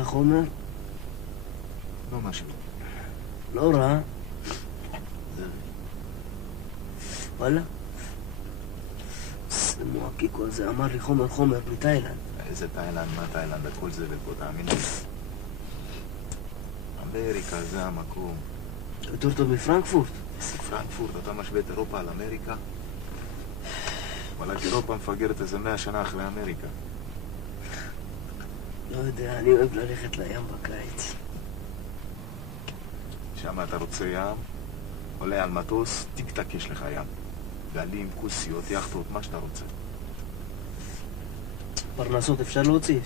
לך חומר? לא משהו. לא רע. וואלה? זה מועקיקו הזה אמר לי חומר מתאילנד. איזה תאילנד? מה תאילנד? הכל זה לפה, תאמין לי. אמריקה זה המקום. יותר טוב מפרנקפורט? איזה פרנקפורט? אתה משווה את אירופה על אמריקה? וואלה, אירופה מפגרת איזה 100 שנה אחרי אמריקה. לא יודע, אני אוהב ללכת לים בקיץ. שם אתה רוצה ים, עולה על מטוס, טיק-טק יש לך ים. גלים, כוסיות, יחטות, מה שאתה רוצה. פרנסות אפשר להוציא?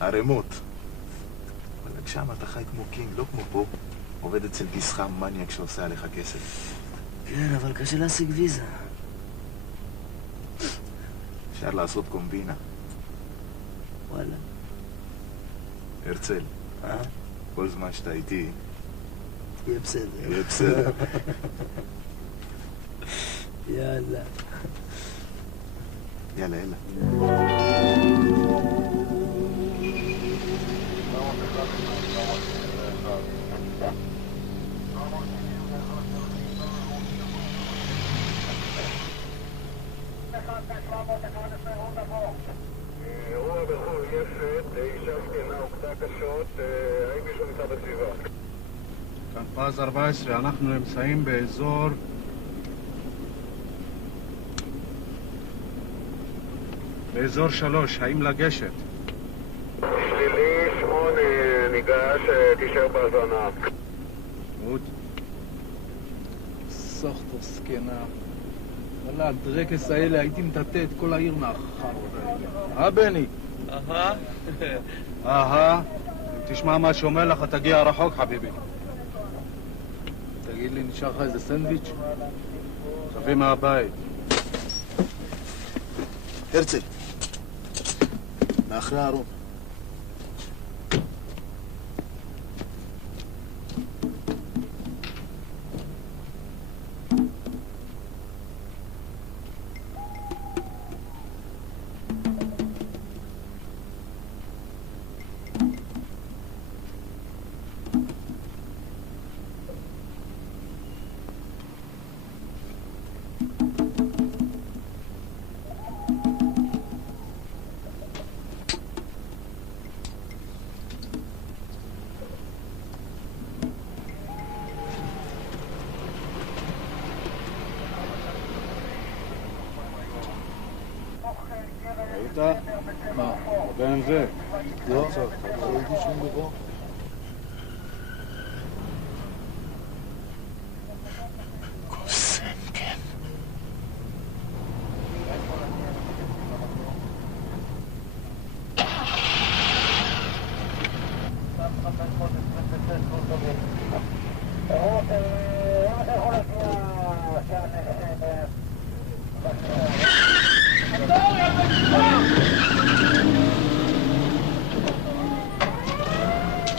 הרמות. אבל שם אתה חי כמו קינג, לא כמו פה. עובד אצל גיסך מניאק שעושה עליך כסף. כן, אבל קשה להשיג ויזה. אפשר לעשות קומבינה. וואלה. הרצל, כל זמן שאתה איתי, יהיה בסדר. יהיה בסדר. יאללה. יאללה, יאללה. אירוע בחור יפת, אישה זקנה הוכתה קשות, האם מישהו נמצא בסביבה? כאן פז 14, אנחנו נמצאים באזור 3, האם לגשת? שלילי 8, ניגש, תישאר בהזנה. עוד. סוכתו סקנה. וואלה, הדרקס האלה, הייתי מטאטא את כל העיר מהחרות האלה. בני? אהה. אם תשמע מה שאומר לך, תגיע רחוק, חביבי. תגיד לי, נשאר לך איזה סנדוויץ'? תביא מהבית. הרצל, מאחרי הארון. ראית? מה? ב-BMW. לא, לא ראיתי שום דבר. קוסם, כן.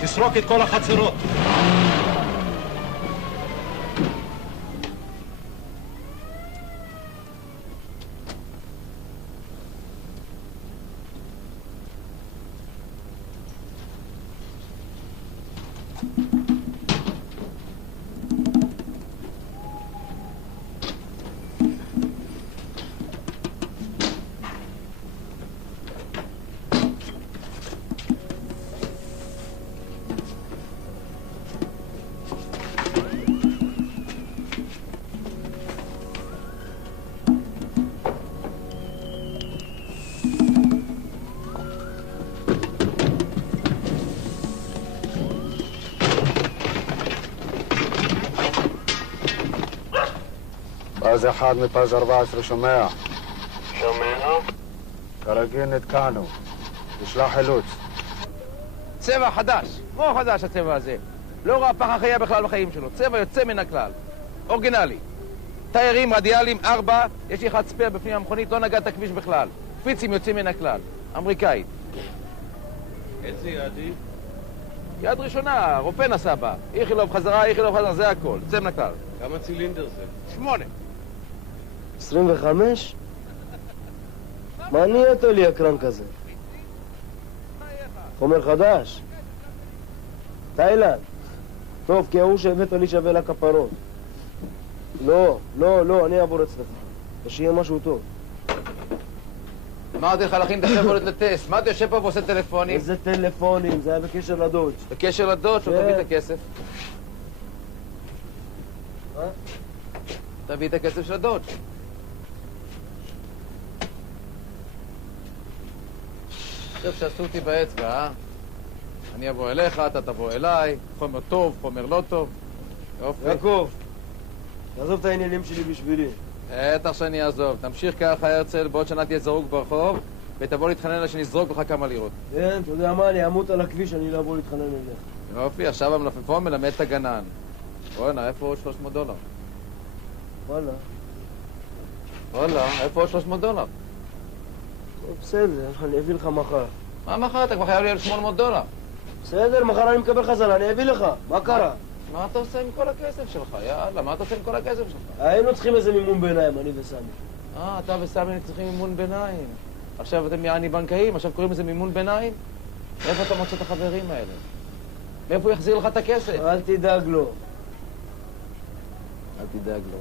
תסרוק את כל החצרות. פז 1 מפז 14 שומע? שומע? כרגיל נתקענו. תשלח חילוץ. צבע חדש, כמו חדש הצבע הזה. לא ראה פח החיה בכלל בחיים שלו. צבע יוצא מן הכלל. אורגינלי. טיירים רדיאליים 4, יש לי אחד ספייר בפנים המכונית, לא נגע את הכביש בכלל. קפיצים יוצאים מן הכלל. אמריקאית. איזה יעדי? יד ראשונה, רופא נסע בה. איכילוב חזרה, זה הכל. יוצא מן הכלל. כמה צילינדר זה? 8. 25? מה נהיית לי יקרן כזה? חומר חדש? תאילנד. טוב, כי ההוא שהבאת לי שווה לכפרות. לא, אני אעבור אצלך. ושיהיה משהו טוב. אמרתי לך להכין את השבולת לטסט. מה אתה יושב פה ועושה טלפונים? איזה טלפונים? זה היה בקשר לדודג'. בקשר לדודג' או תביא את הכסף? מה? תביא את הכסף של הדודג'. חושב שעשו אותי באצבע, אה? אני אבוא אליך, אתה תבוא אליי, חומר טוב, חומר לא טוב. יופי. יעקב, תעזוב את העניינים שלי בשבילי. בטח שאני אעזוב. תמשיך ככה, הרצל, בעוד שנה תהיה זרוק ברחוב, ותבוא להתחנן לה שנזרוק לך כמה לירות. כן, אתה יודע מה, אני אמות על הכביש, אני לא אבוא להתחנן אליך. יופי, עכשיו המלפפון מלמד את הגנן. בוא'נה, איפה עוד $300? וואלה, איפה עוד $300? בסדר, אני אביא לך מחר. מה מחר? אתה כבר חייב לי $1,800. בסדר, מחר אני מקבל חזרה, אני אביא לך. מה קרה? מה אתה עושה עם כל הכסף שלך? יאללה, מה אתה עושה עם כל הכסף שלך? היינו צריכים איזה מימון ביניים, אני וסמי. אתה וסמי צריכים מימון ביניים. עכשיו אתם יעני בנקאים, עכשיו קוראים לזה מימון ביניים? איפה אתה מוצא את החברים האלה? מאיפה הוא יחזיר לך את הכסף? אל תדאג לו. אל תדאג לו.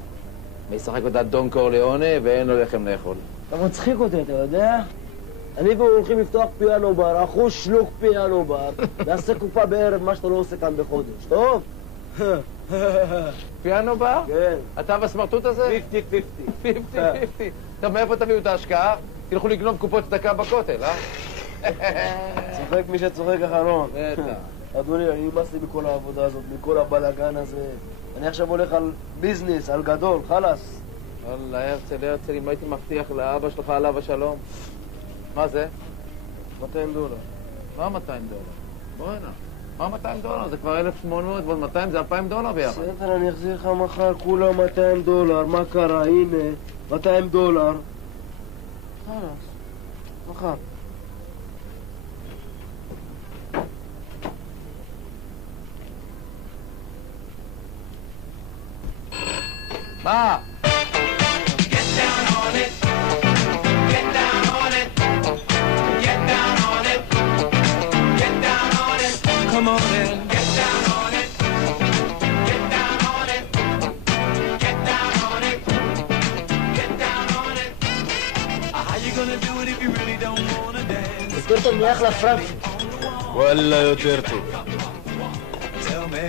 מי ישחק אותה דון קורליאונה ואין לו לחם לאכול. אתה מצחיק אותי, אתה יודע? אני והוא הולכים לפתוח פיאנו בר, אחוז שלוק פיאנו בר, נעשה קופה בערב, מה שאתה לא עושה כאן בחודש, טוב? פיאנו בר? כן. אתה והסמרטוט הזה? 50-50. 50-50. טוב, מאיפה תביאו את ההשקעה? תלכו לגנוב קופות צדקה בכותל, אה? צוחק מי שצוחק אחרון. בטח. אדוני, אני נמאס לי מכל העבודה הזאת, מכל הבלגן הזה. אני עכשיו הולך על ביזנס, על גדול, חלאס. וואלה, הרצל, אם הייתי מבטיח לאבא שלך עליו השלום. מה זה? $200. מה $200? בוא'נה. מה $200? זה כבר 1,800 ועוד 200 זה $2,000 ביחד. בסדר, אני אחזיר לך מחר כולה $200, מה קרה? הנה, $200. חלאס, מחר. מה? Come on and get down on it. Get down on it. Get down on it. Get down on it. How you gonna do it if you really don't wanna dance? יותר טוב נלך לפרנקפורט. וואלה, יותר טוב. Tell me.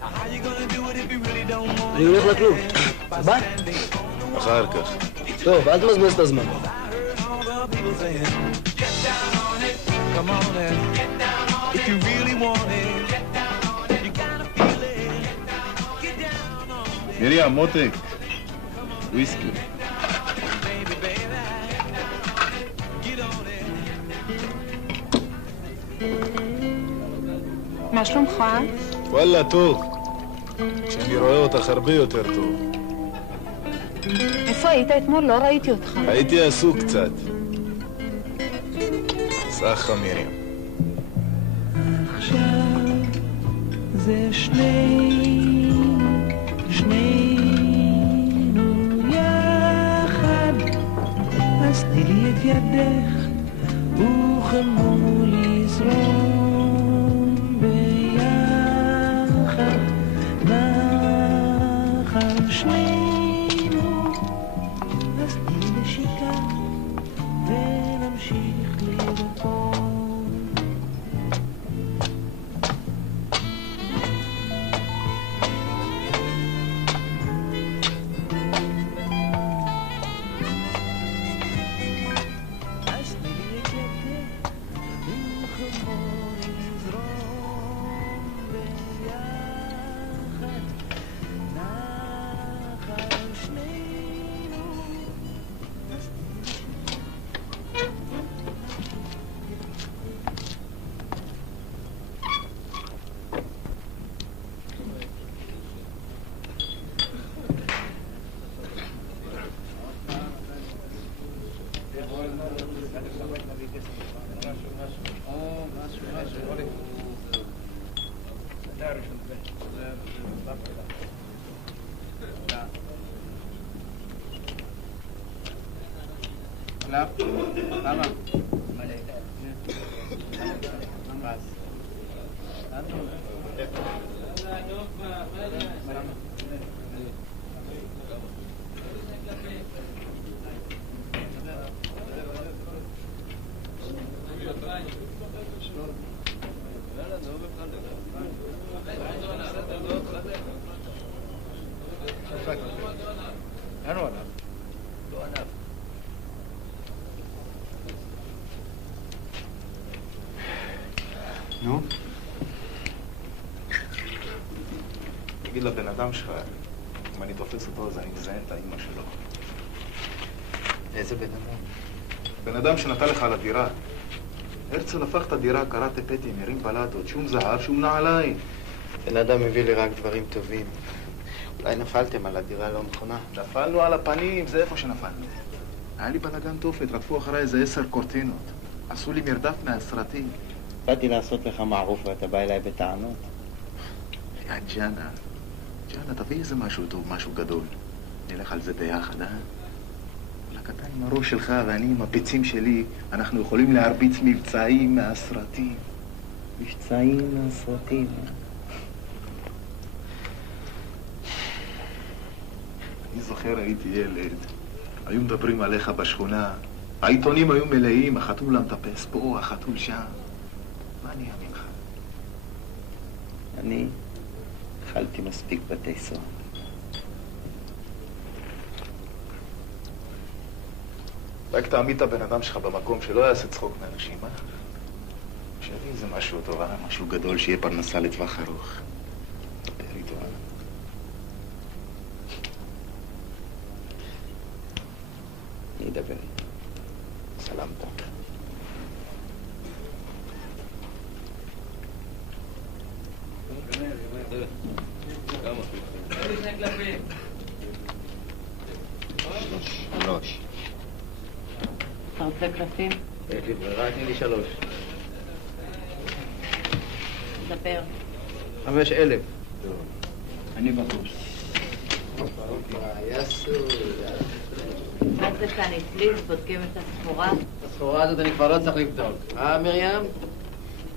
How you gonna do it if you really don't wanna אני הולך לכלוב. בא? אחר כך. טוב, אל תמזבז את הזמן. Get down on it. Come on and get down on it. If you really want it. Get down on it. You gotta feel it. Get down on it. מרים, מותק. וויסקי. Baby, baby. Get on it. מה שלומך? וואלה, טוב. כשאני רואה אותך הרבה יותר טוב. איפה היית אתמול? לא ראיתי אותך. הייתי עסוק קצת. סחה מרים. עכשיו זה שנינו יחד, אז תני לי את ידך וכמו לזרום ביחד נחל שנינו, אז תני לי נשיקה ונמשיך לרקוד. למה? נו? תגיד לבן אדם שלך, אם אני תופס אותו אז אני מזיין את האמא שלו. איזה בן אדם? בן אדם שנתן לך על הדירה. הרצל הפך את הדירה, קראת פטים, הרים פלטות, שום זהב, שום נעליים. בן אדם מביא לי רק דברים טובים. אולי נפלתם על הדירה לא נכונה. נפלנו על הפנים, זה איפה שנפלנו. היה לי בלגן תופת, רדפו אחריי איזה 10 קורטינות. עשו לי מרדף מהסרטים. באתי לעשות לך מערוף ואתה בא אליי בטענות. יא ג'אנה, תביא איזה משהו טוב, משהו גדול. נלך על זה ביחד, אה? רק אתה עם הראש שלך ואני עם הביצים שלי, אנחנו יכולים להרביץ מבצעים מהסרטים. מבצעים מהסרטים. אני זוכר, הייתי ילד, היו מדברים עליך בשכונה, העיתונים היו מלאים, החתול המטפס פה, החתול שם. מה אני אאמין לך? אני אכלתי מספיק בתי סוהר. רק תעמיד את הבן אדם שלך במקום שלא יעשה צחוק מאנשים, אה? שיביא איזה משהו טוב, משהו גדול, שיהיה פרנסה לטווח ארוך. דבר איתו, אה? אני אדבר איתו. סלמת. שלוש. אתה רוצה קלפים? יש לי ברירה, תני לי 3. דבר. 5,000. אני בחוש. מה זה כאן אצלי? בודקים את הסחורה? הסחורה הזאת אני כבר לא צריך לבדוק. מרים?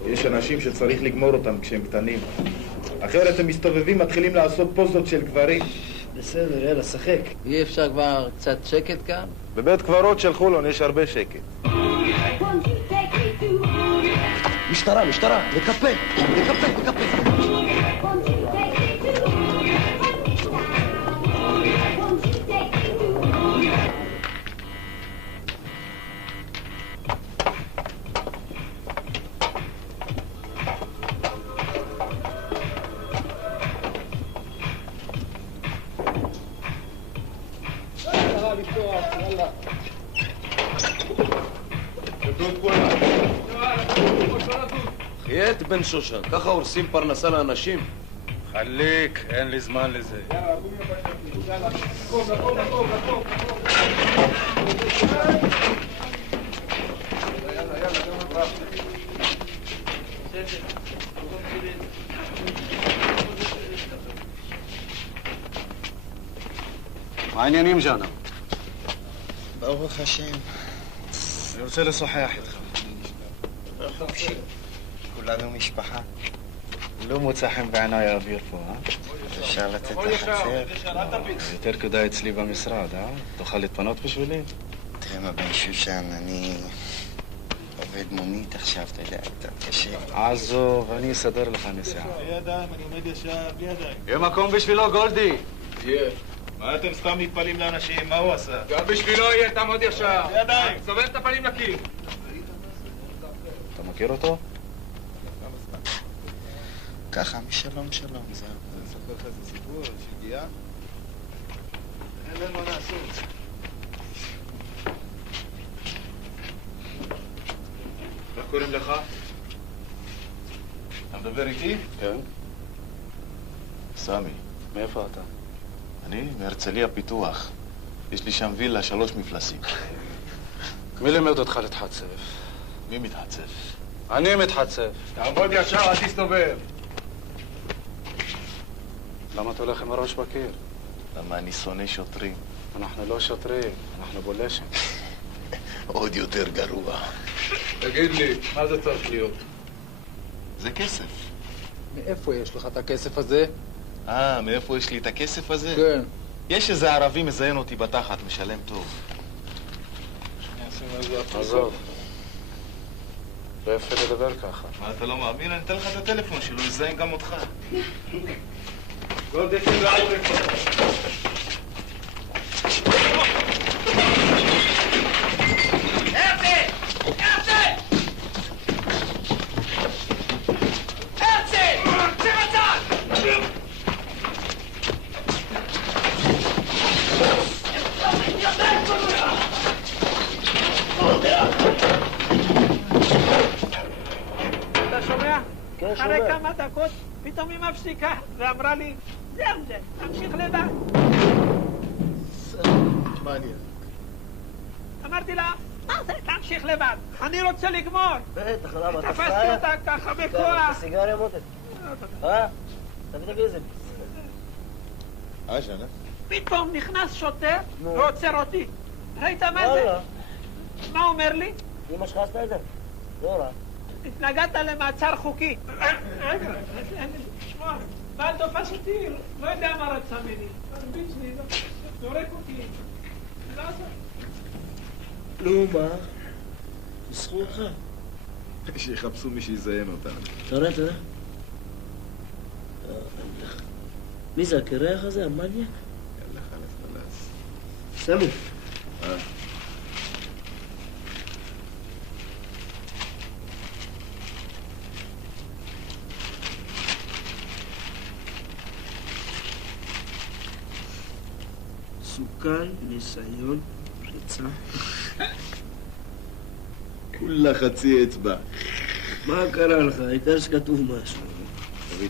יש אנשים שצריך לגמור אותם כשהם קטנים. אחרת הם מסתובבים, מתחילים לעשות פוזות של גברים. בסדר, יאללה, שחק. אי אפשר כבר קצת שקט כאן? בבית קברות של חולון יש הרבה שקט. משטרה, לקפל. חיית בן שושן, ככה הורסים פרנסה לאנשים? חליק, אין לי זמן לזה. מה העניינים, ז'אנה? ברוך השם. אני רוצה לשוחח איתך. חופשי. כולנו משפחה. לא מוצא חן בעיניי האוויר פה, אה? אפשר לצאת לחצר? יותר כדאי אצלי במשרד, אה? תוכל להתפנות בשבילי? תראה מה בן שושן, אני עובד מונית עכשיו, אתה יודע, קצת קשה. עזוב, אני אסדר לך נסיעה. בלי ידיים, אני עומד ישר, בלי ידיים. יהיה מקום בשבילו, גולדי. יהיה. מה אתם סתם מתפלים לאנשים? מה הוא עשה? גם בשבילו יהיה, תעמוד ישר. ידיים. סובב את הפנים לקיר. אתה מכיר אותו? ככה, משלום, זה... אני אספר לך איזה סיפור, שגיאה? אין מה לעשות. איך קוראים לך? אתה מדבר איתי? כן. סמי. מאיפה אתה? אני מהרצליה פיתוח. יש לי שם וילה 3 מפלסים. מי לימד אותך להתחצף? מי מתחצף? אני מתחצף. תעמוד ישר, אל תסתובב. למה אתה הולך עם הראש בקיר? למה אני שונא שוטרים. אנחנו לא שוטרים, אנחנו בולשים. עוד יותר גרוע. תגיד לי, מה זה צריך להיות? זה כסף. מאיפה יש לך את הכסף הזה? מאיפה יש לי את הכסף הזה? כן. יש איזה ערבי מזיין אותי בתחת, משלם טוב. עזוב. לא יפה לדבר ככה. מה, אתה לא מאמין? אני אתן לך את הטלפון שלו, יזיין גם אותך. אתה שומע? כן, שומע. אחרי כמה דקות פתאום היא מפסיקה ואמרה לי, זהו זה, תמשיך לבד. מעניין. אמרתי לה, מה זה, תמשיך לבד, אני רוצה לגמור. בטח, למה? אתה תפסתי פראייר? אותה ככה בכוח. סיגריה מותק. תביא את הגזם. ז'נה? פתאום נכנס שוטר ועוצר אותי. ראית מה זה? מה הוא אומר לי? אמא שלך עשתה את זה? לא רע. התנגדת למעצר חוקי. רגע, שמוע, בעל תופס אותי, לא יודע מה רצה ממני. מרביץ לי, זורק אותי. לא עשה. נו, מה? ניסחו אותך. שיחפשו מי שיזיין אותנו. תראה. מי זה, הקרח הזה, המניאק? יאללה, חלס. סמי. סוכן, ניסיון, פריצה. כולה חצי אצבע. מה קרה לך? העיקר שכתוב משהו. תביא.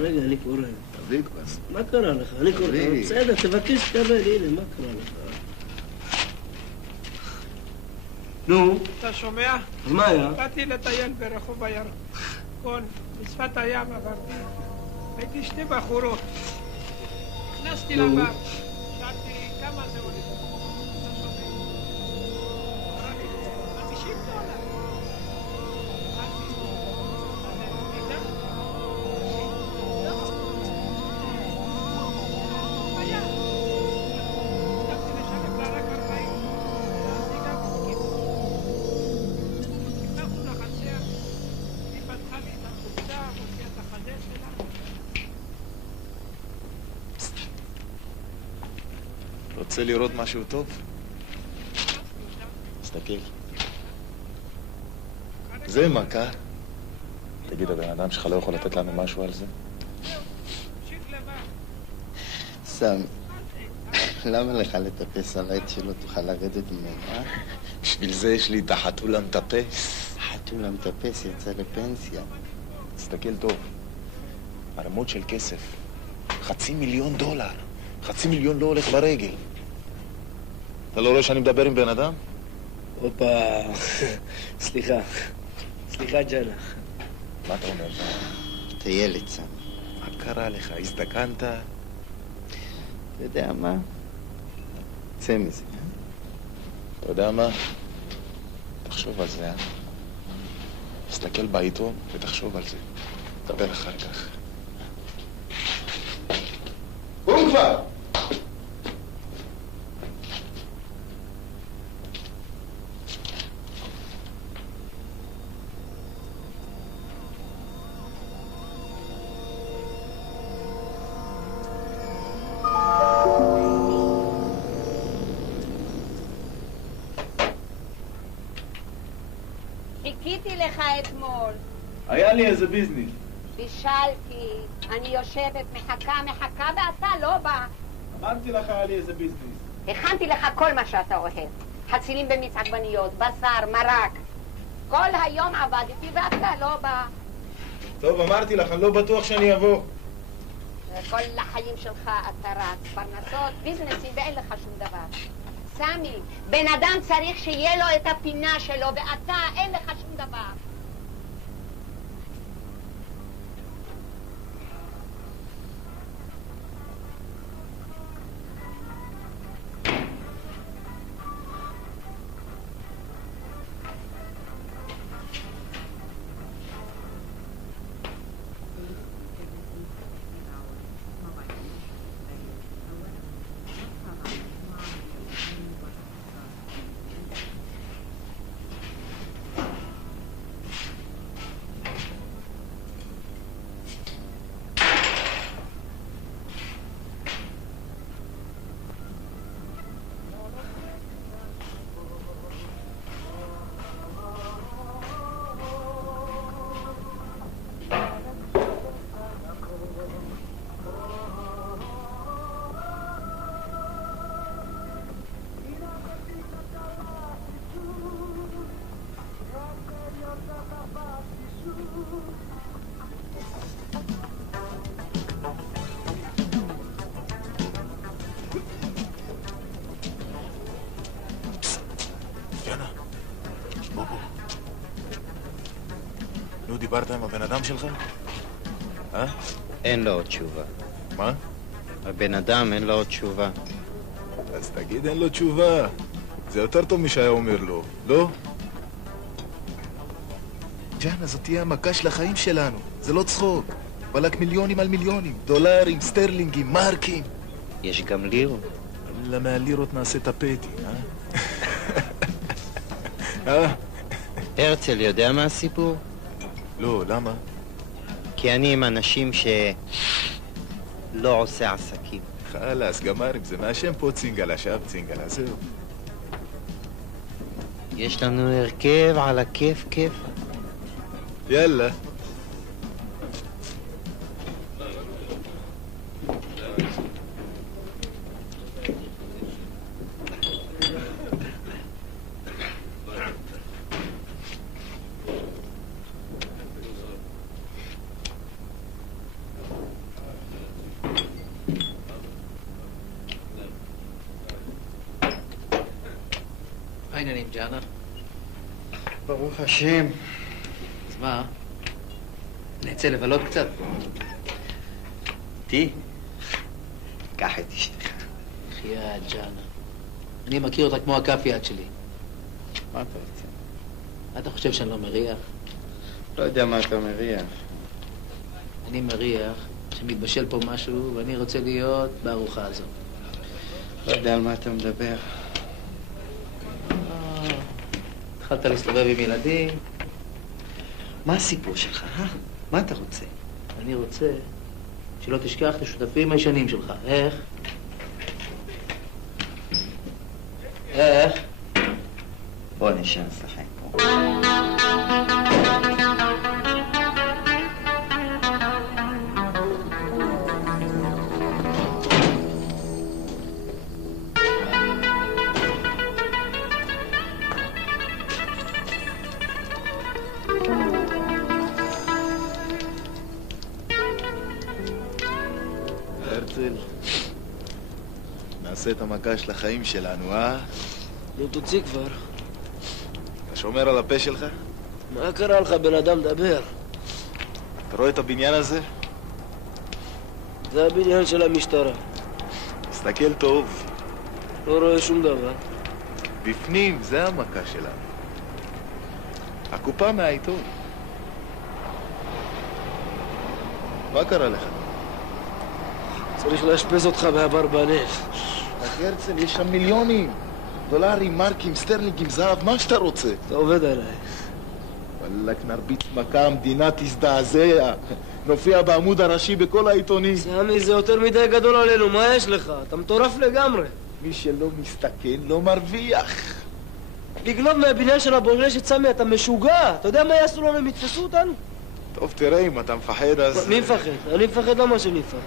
רגע, אני קורא. תביא כבר. מה קרה לך? אני קורא. בסדר, תבקש תקבל, הנה, מה קרה לך? נו? אתה שומע? אז מה היה? באתי לטייל ברחוב הירקון, בשפת הים עברתי. הייתי שתי בחורות. נכנסתי לבר, שאלתי כמה זה עולה. אתה שומע? אמרה לי, $50. אמרתי, מידע? היה. הצלחתי לשלם לה רק 40. ואז הגעתי נכנסנו לחצר, היא פתחה לי את החולצה, הוציאה את החזה שלה. רוצה לראות משהו טוב? תסתכל. זה מכה. תגיד, הבן אדם שלך לא יכול לתת לנו משהו על זה? סמי, למה לך לטפס על העץ שלא תוכל לרדת ממנו, בשביל זה יש לי את החתול המטפס. חתול המטפס יצא לפנסיה. תסתכל טוב. ערמות של כסף. $500,000. $500,000 לא הולך ברגל. אתה לא רואה שאני מדבר עם בן אדם? הופה, סליחה, ג'אנה. מה אתה אומר? אתה ילד, סמי. מה קרה לך? הזדקנת? אתה יודע מה? צא מזה. אתה יודע מה? תחשוב על זה, תסתכל בעיתון ותחשוב על זה. תדבר אחר כך. קום כבר! חיכיתי לך אתמול. היה לי איזה ביזנס. בישלתי, אני יושבת, מחכה, ואתה לא בא. אמרתי לך, היה לי איזה ביזנס. הכנתי לך כל מה שאתה אוהב. חצילים במיץ עגבניות, בשר, מרק. כל היום עבדתי ואתה לא בא. טוב, אמרתי לך, אני לא בטוח שאני אבוא. כל החיים שלך אתה רץ, פרנסות, ביזנסים, ואין לך שום דבר. סמי, בן אדם צריך שיהיה לו את הפינה שלו, ואתה אין לך שום דבר. דיברת עם הבן אדם שלך? אין לו עוד תשובה. מה? הבן אדם אין לו עוד תשובה. אז תגיד אין לו תשובה. זה יותר טוב משהיה אומר לו, לא? ג'אנה, זאת תהיה המכה של החיים שלנו. זה לא צחוק. וואלק מיליונים על מיליונים. דולרים, סטרלינגים, מרקים. יש גם לירות. אלא מהלירות נעשה את הפטי, הרצל יודע מה הסיפור? לא, למה? כי אני עם אנשים לא עושה עסקים. חלאס, גמר עם זה. מהשם פה צינגלה, שב צינגלה, זהו. יש לנו הרכב על הכיף כיף. יאללה. מה העניינים, ג'אנה? ברוך השם. אז מה? נצא לבלות קצת? אותי? קח את אשתך. חיה, ג'אנה. אני מכיר אותה כמו הכף יד שלי. מה אתה רוצה? אתה חושב שאני לא מריח? לא יודע מה אתה מריח. אני מריח שמתבשל פה משהו ואני רוצה להיות בארוחה הזאת. לא יודע על מה אתה מדבר. התחלת להסתובב עם ילדים. מה הסיפור שלך, מה אתה רוצה? אני רוצה שלא תשכח את השותפים הישנים שלך. איך? איך? בוא נשאר לשחק פה. נעשה את המכה של החיים שלנו, נו, תוציא כבר. אתה שומר על הפה שלך? מה קרה לך, בן אדם? דבר. אתה רואה את הבניין הזה? זה הבניין של המשטרה. תסתכל טוב. לא רואה שום דבר. בפנים, זה המכה שלנו. הקופה מהעיתון. מה קרה לך? צריך להשפז אותך באברבנל. הרצל, יש שם מיליונים. דולרים, מרקים, סטרלינגים, זהב, מה שאתה רוצה. אתה עובד עליי. וואלק, נרביץ מכה, המדינה תזדעזע. נופיע בעמוד הראשי בכל העיתונים. סמי, זה יותר מדי גדול עלינו, מה יש לך? אתה מטורף לגמרי. מי שלא מסתכן לא מרוויח. לגנוב מהבניין של הבורשת, סמי, אתה משוגע. אתה יודע מה יעשו לנו אם יתפסו אותנו? טוב, תראה, אם אתה מפחד אז... מי מפחד? אני מפחד, למה שאני מפחד?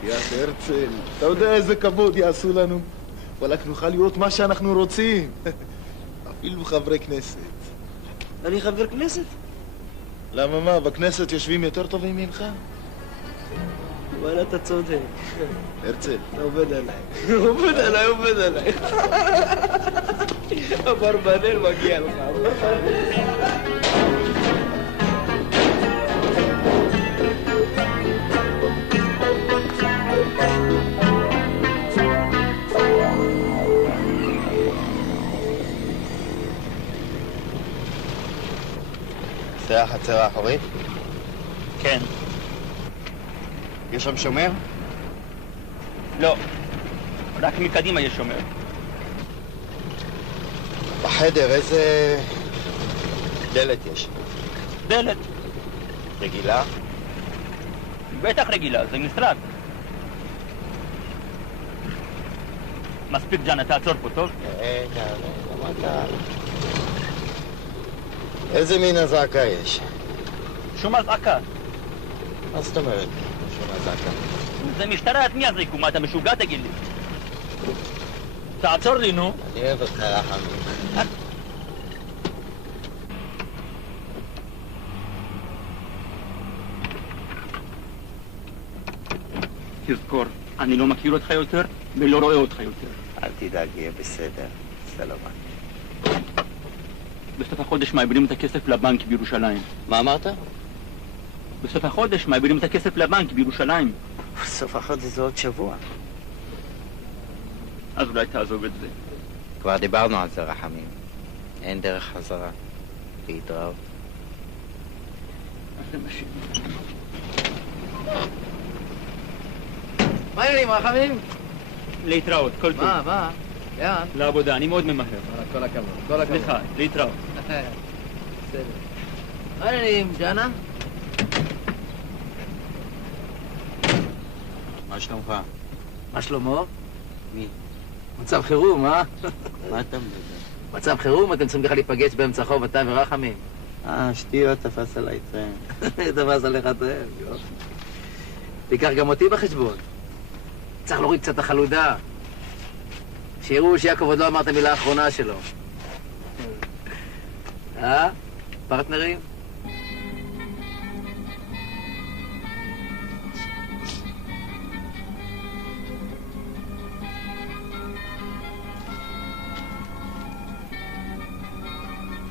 חייאת הרצל, אתה יודע איזה כבוד יעשו לנו? וואלק, נוכל להיות מה שאנחנו רוצים. אפילו חברי כנסת. אני חבר כנסת? למה מה, בכנסת יושבים יותר טובים ממך? וואלה, אתה צודק. הרצל. אתה עובד עליי. עובד עליי. אברבנל מגיע לך. זה החצר האחורית? כן. יש שם שומר? לא. רק מקדימה יש שומר. בחדר איזה דלת יש? דלת. רגילה? בטח רגילה, זה משרד. מספיק ג'אנה, תעצור פה, טוב? רגע, מה אתה... איזה מין אזעקה יש? שום אזעקה. מה זאת אומרת? שום אזעקה. זה משטרה, את מי יזריקו? מה, אתה משוגע תגיד לי? תעצור לי, נו. אני אוהב אותך, רחמים. תזכור, אני לא מכיר אותך יותר ולא רואה אותך יותר. אל תדאג, יהיה בסדר. סלומן. בסוף החודש מעבירים את הכסף לבנק בירושלים. מה אמרת? בסוף החודש מעבירים את הכסף לבנק בירושלים. בסוף החודש זה עוד שבוע. אז אולי תעזוב את זה. כבר דיברנו על זה, רחמים. אין דרך חזרה. להתראות. מה העניינים, רחמים? להתראות, כל טוב. מה? לאן? לעבודה, אני מאוד ממהר. כל הכבוד, כל הכבוד. סליחה, להתראות. בסדר. מה העניינים, ג'אנה? מה שלומך? מה שלמה? מי? מצב חירום, אה? מה אתה מדבר? מצב חירום? אתם צריכים ככה להיפגש באמצע החוב, אתה ורחמים. שטויות, תפס עליי טרם. תפס עליך טרם, יופי. תיקח גם אותי בחשבון. צריך להוריד קצת החלודה. שיראו שיעקב עוד לא אמר את המילה האחרונה שלו. פרטנרים?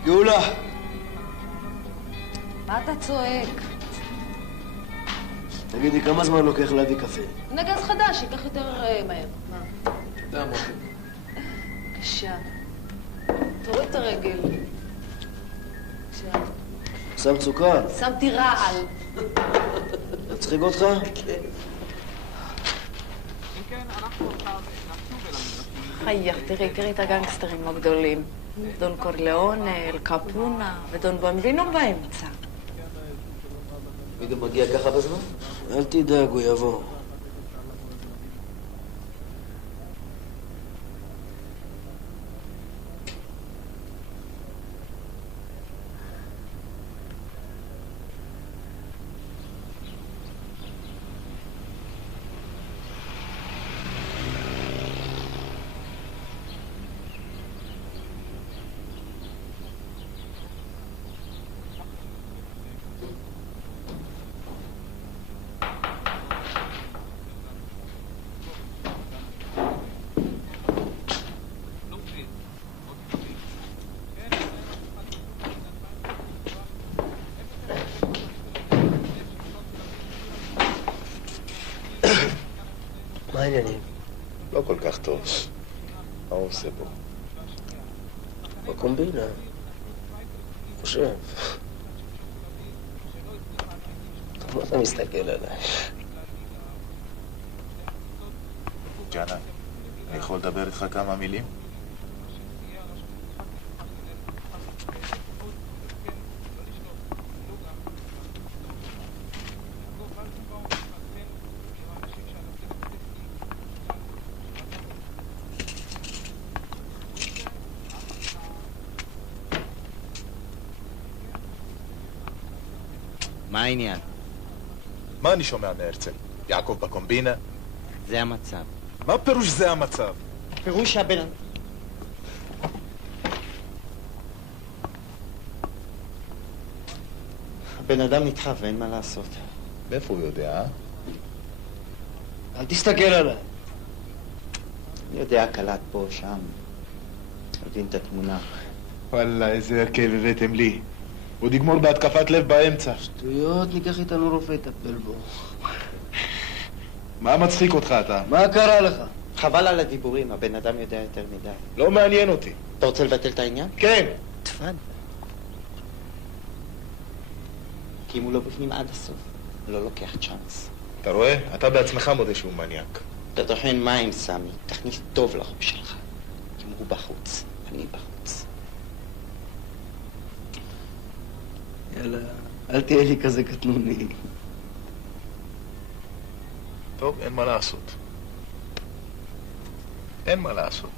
גאולה! מה אתה צועק? תגידי, כמה זמן לוקח להביא קפה? נגז חדש, ייקח יותר מהר. מה? תודה, מוכי. בבקשה. תוריד את הרגל. בבקשה. שם סוכר? שמתי רעל. מצחיק אותך? כן. חייך, תראי את הגנגסטרים הגדולים. דון קורליאונה, אל קפונה ודון במבינו באמצע. מי גם מגיע ככה בזמן? אל תדאג, הוא יבוא. מה העניינים? לא כל כך טוב. מה הוא עושה פה? בקומבינה. חושב. טוב, מה אתה מסתכל עליי? ג'אנה, אני יכול לדבר איתך כמה מילים? מה העניין? מה אני שומע מהרצל? יעקב בקומבינה? זה המצב. מה פירוש זה המצב? פירוש הבן אדם נדחה ואין מה לעשות. מאיפה הוא יודע? אל תסתכל עליי. אני יודע, קלט פה, שם. מבין את התמונה. וואלה, איזה הרכב הבאתם לי. עוד יגמור בהתקפת לב באמצע. שטויות, ניקח איתנו רופא לטפל בו. מה מצחיק אותך אתה? מה קרה לך? חבל על הדיבורים, הבן אדם יודע יותר מדי. לא מעניין אותי. אתה רוצה לבטל את העניין? כן. תפן. כי אם הוא לא בפנים עד הסוף, הוא לא לוקח צ'אנס. אתה רואה? אתה בעצמך מודה שהוא מניאק. אתה טוחן מים, סמי. תכניס טוב לראש שלך. אם הוא בחוץ, אני בחוץ. יאללה, אל תהיה לי כזה קטנוני. טוב, אין מה לעשות. אין מה לעשות.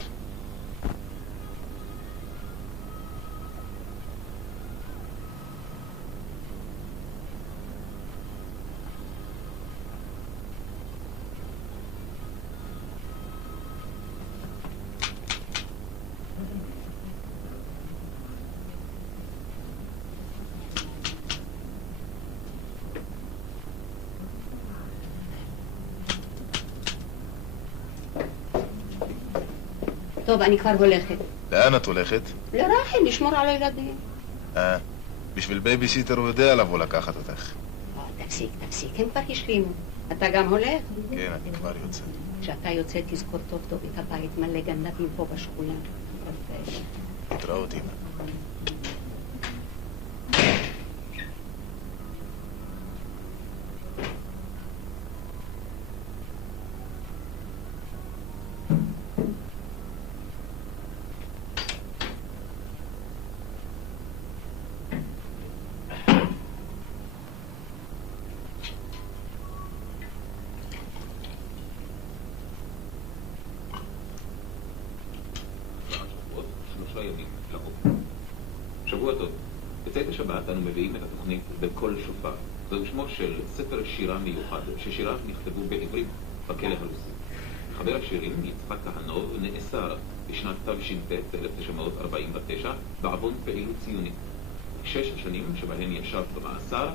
טוב, אני כבר הולכת. לאן את הולכת? לרחל, לשמור על הילדים. בשביל בייביסיטר הוא יודע לבוא לקחת אותך. תפסיק, הם כבר השלימו. אתה גם הולך? כן, אני כבר יוצא. כשאתה יוצא תזכור טוב טוב את הבית מלא גנבים פה בשכונה. התראות, אמא. שבוע טוב. בצאת השבת אנו מביאים את התוכנית בקול שופר. זהו שמו של ספר שירה מיוחד, ששיריו נכתבו בעברית בכלא הרוסי. מחבר השירים, יצחק כהנוב, נאסר בשנת תש"ט 1949 בעוון פעילות ציונית. 6 השנים שבהן ישב במאסר,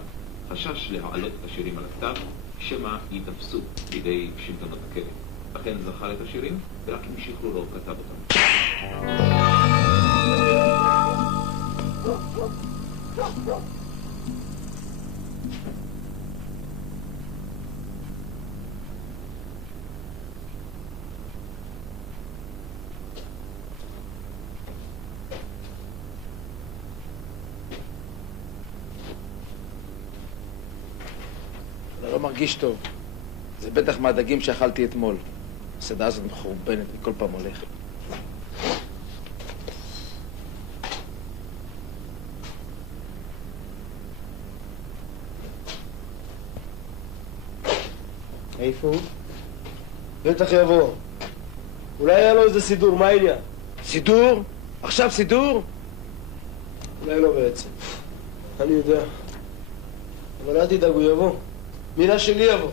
חשש להעלות את השירים על הכתב, שמא ייתפסו בידי שלטונות הכלא. לכן זכר את השירים, ורק עם שחרורו כתב אותם. אני לא מרגיש טוב. זה בטח מהדגים שאכלתי אתמול. הסדה הזאת מחורבנת, היא כל פעם הולכת. איפה הוא? בטח יבוא. אולי היה לו איזה סידור, מה העניין? סידור? עכשיו סידור? אולי לא בעצם. אני יודע. אבל אל תדאג, הוא יבוא. מילה שלי יבוא.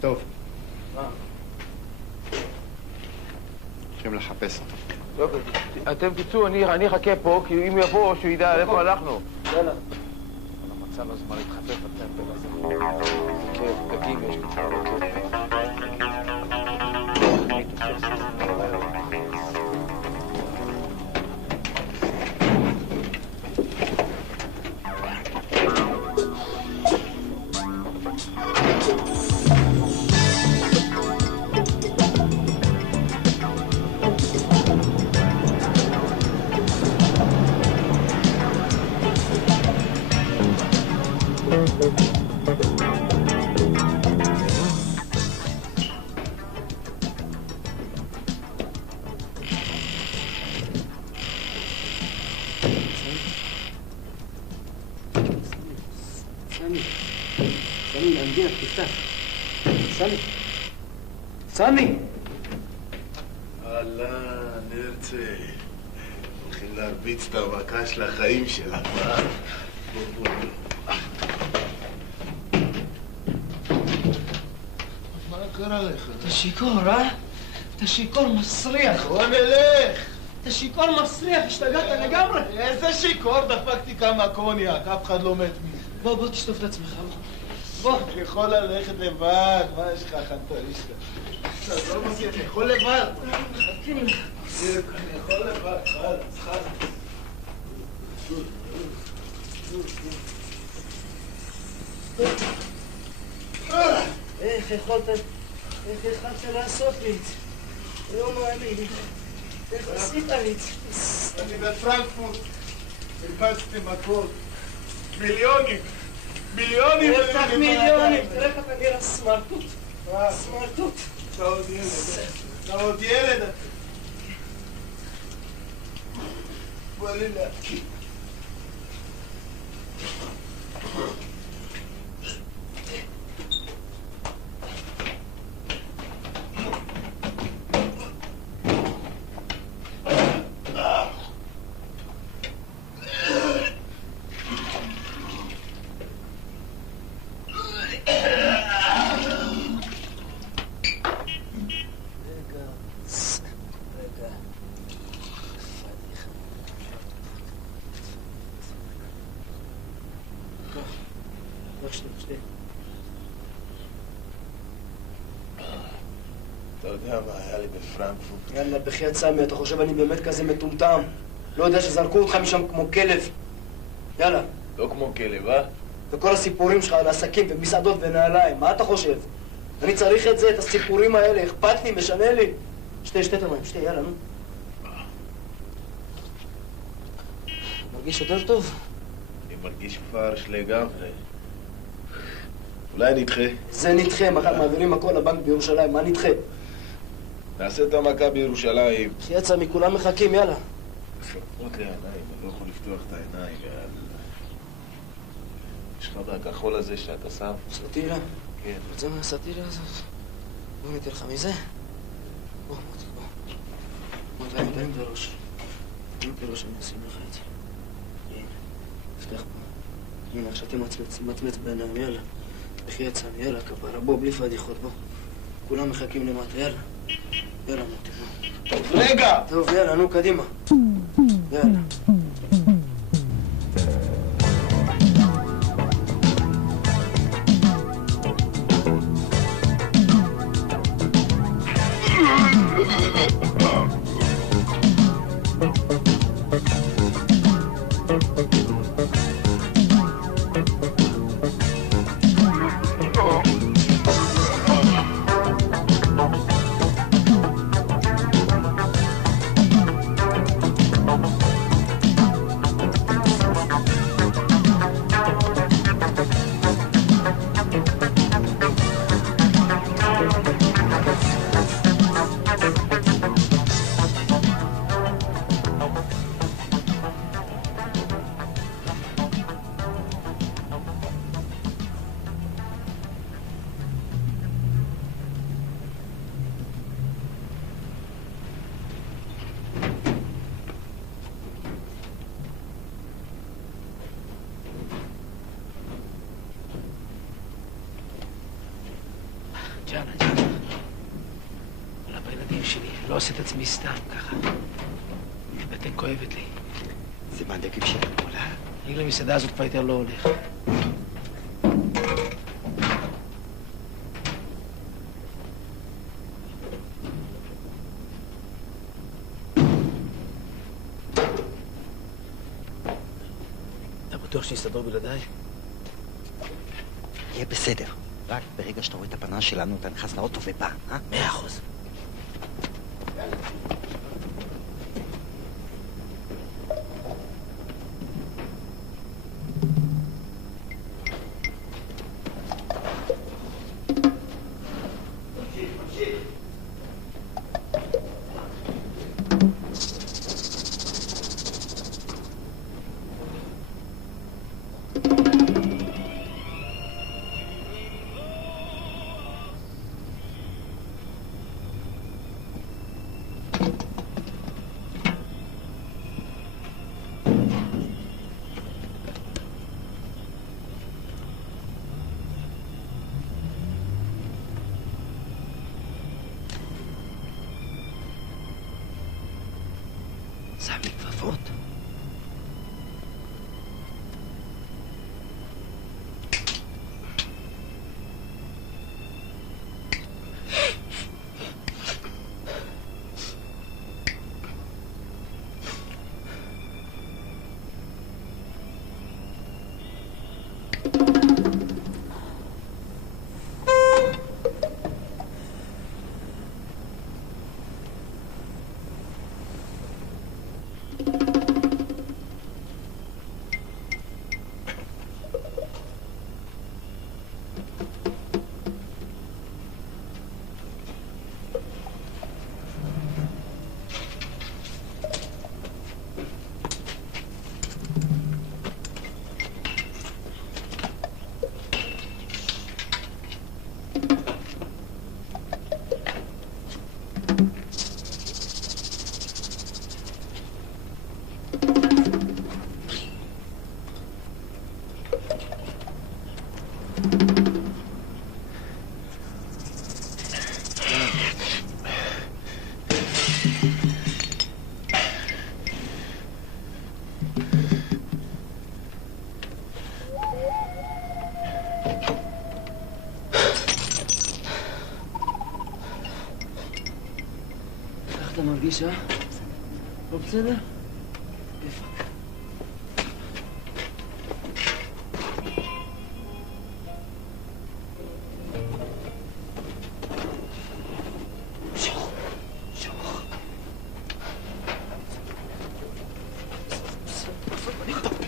טוב. צריכים לחפש אותו. אתם תצאו, אני אחכה פה, כי אם יבוא, שהוא ידע איפה הלכנו. יאללה. מצא לו זמן להתחפף בטמפל הזה. כן, דגים יש לי. סמי! אהלן, נרצה. הולכים להרביץ את המכה של החיים שלה. מה קרה לך? אתה שיכור, אה? אתה שיכור מסריח. בוא נלך! אתה שיכור מסריח, השתגעת לגמרי. איזה שיכור? דפקתי כמה קוניאק, אף אחד לא מת מזה. בוא תשטוף את עצמך, בוא. אני יכול ללכת לבד, מה יש לך חנטריסטה? אתה לא מכיר, אני יכול לבד. אני יכול לבד, חלץ. איך יכולת לעשות לי את זה? לא מאמין. איך עשית לי את זה? אני בפרנקפורט, הרבצתי מכות. מיליונים. בטח מיליונים. תראה איך אתה נראה סמרטוט. סמרטוט. אתה עוד ילד. בוא לי להקים. אתה יודע מה היה לי בפרנקפורט? יאללה, בחייאת סמי, אתה חושב אני באמת כזה מטומטם? לא יודע שזרקו אותך משם כמו כלב. יאללה. לא כמו כלב, אה? וכל הסיפורים שלך על עסקים ומסעדות ונעליים, מה אתה חושב? אני צריך את זה, את הסיפורים האלה, אכפת לי, משנה לי. שתי את המים, שתי, יאללה, נו. מרגיש יותר טוב? אני מרגיש פרש לגמרי. אולי נדחה. זה נדחה, מחר מעבירים הכל לבנק בירושלים, מה נדחה? נעשה את המכה בירושלים. יצא מכולם מחכים, יאללה. ספרות לי העיניים, אני לא יכול לפתוח את העיניים. יש לך בכחול הזה שאתה שם? סאטירה? כן. רוצה מהסאטירה הזאת? בוא ניתן לך מזה. בוא, בוא. בוא, תאים בראש. תאים בראש, אני אשים לך את זה. הנה, תפתח פה. הנה, עכשיו תמצמץ בעיניים, יאללה. בחייאת סמי, יאללה, כפרה, בוא, בלי פדיחות, בוא. כולם מחכים למטה, יאללה. יאללה, מוטי, בוא. רגע! טוב, יאללה, נו, קדימה. יאללה. ג'אנה. וואלה, בילדים שלי, לא עושה את עצמי סתם ככה. הבטן כואבת לי. זה מהדקים שלי, וואלה. אני למסעדה הזאת כבר יותר לא הולך. אתה בטוח שיסתדרו בלעדיי? יהיה בסדר. רק ברגע שאתה רואה את הפנה שלנו, אתה נכנס לאוטו ובא, אה? 100%. שם לי כפפות. אתה מרגיש, אה? לא בסדר? כיפק.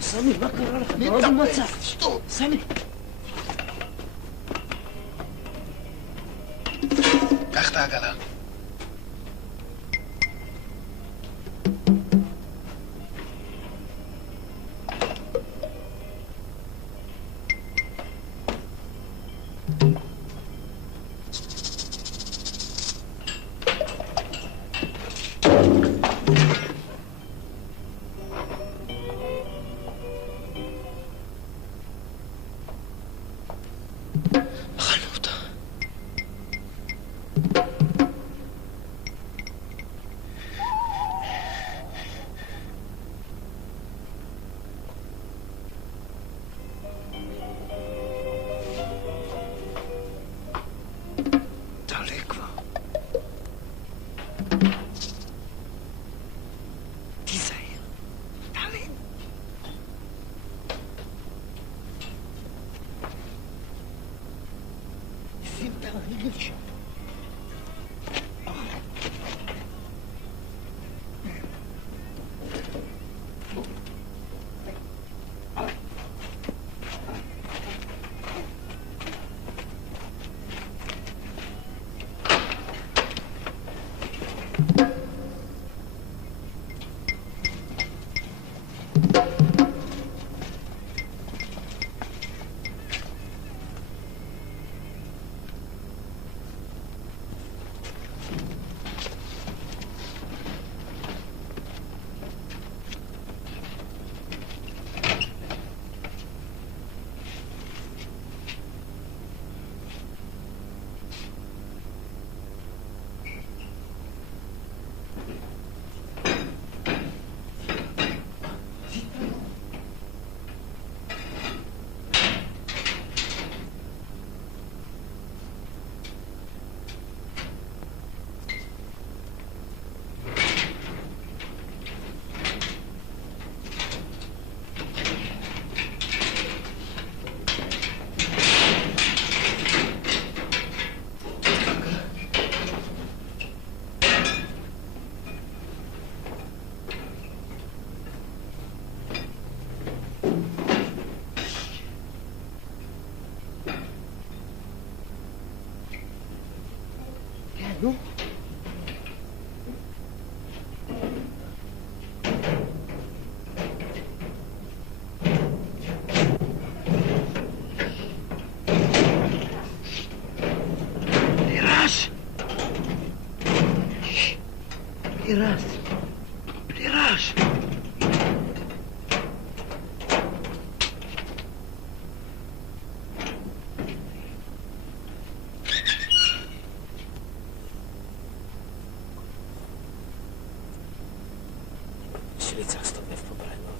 סמי, מה קרה לך? אתה לא במצב. סמי. קח את העגלה. נו. Liras! Liras! Liras! שלי צריך להסתובב פה בלילות.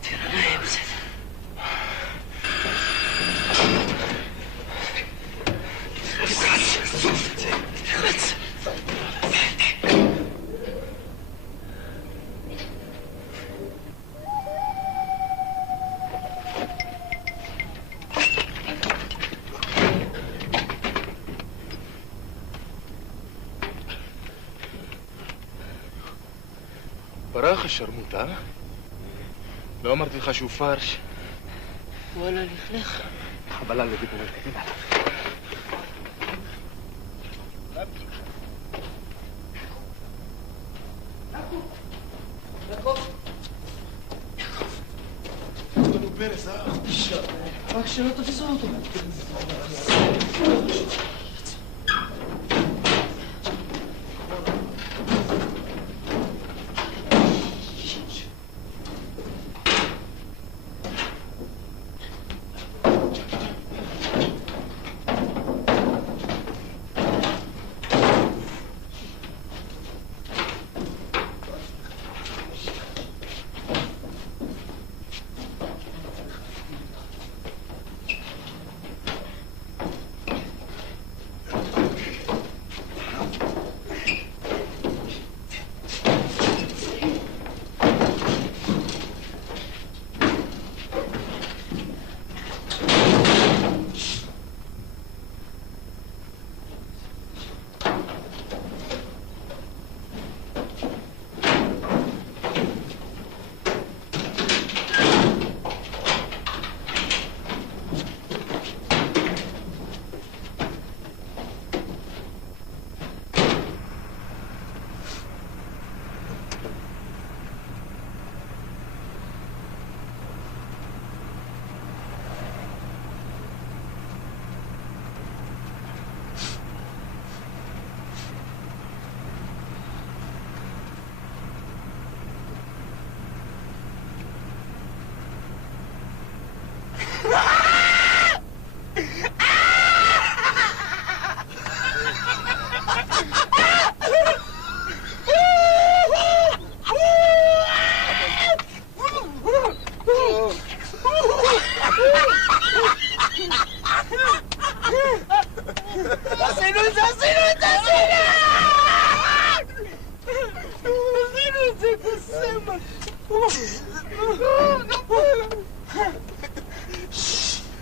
תירגע, יהיה בסדר. תלחץ. ברח השרמוט, אה? לא אמרתי לך שהוא פרש. וואלה, לכלך. חבלה לדיבור על כתב עליו. רק שלא תפסו אותו.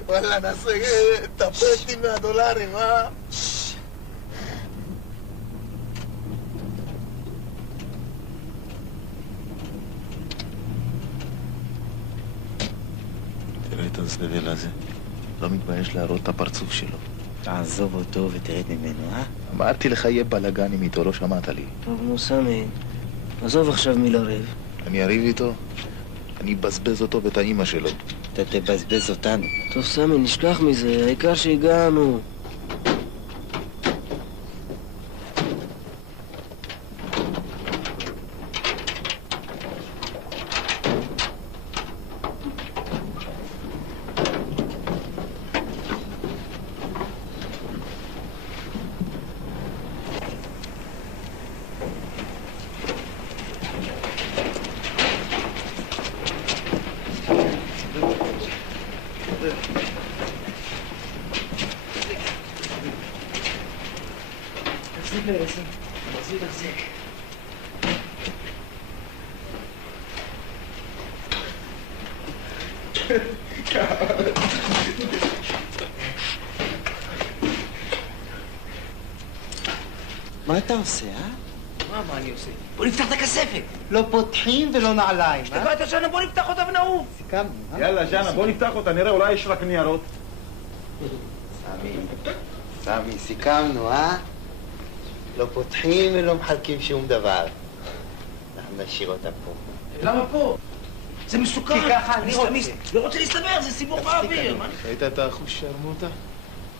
וואלה, נעשה טפטים מהדולרים, אה? תראה את הזבל הזה. לא מתבייש להראות את הפרצוף שלו. תעזוב אותו ותרד ממנו, אה? אמרתי לך, יהיה בלגנים איתו, לא שמעת לי. טוב, נו, סמי, עזוב עכשיו מי לריב. אני אריב איתו? אני אבזבז אותו ואת האמא שלו. אתה תבזבז אותנו. טוב, סמי, נשכח מזה, העיקר שהגענו. מה אתה עושה, אה? מה אני עושה? בוא נפתח את הכספת. לא פותחים ולא נעליים, אה? השתגעת שנה, בוא נפתח אותה ונעוף. סיכמנו, אה? יאללה, ז'אנה, בוא נפתח אותה, נראה, אולי יש רק ניירות. סמי, סיכמנו, אה? לא פותחים ולא מחלקים שום דבר. אנחנו נשאיר אותה פה. למה פה? זה מסוכן. כי ככה אני רוצה. לא רוצה להסתבר, זה סיבוך באוויר. ראית את האחוש שרמוטה?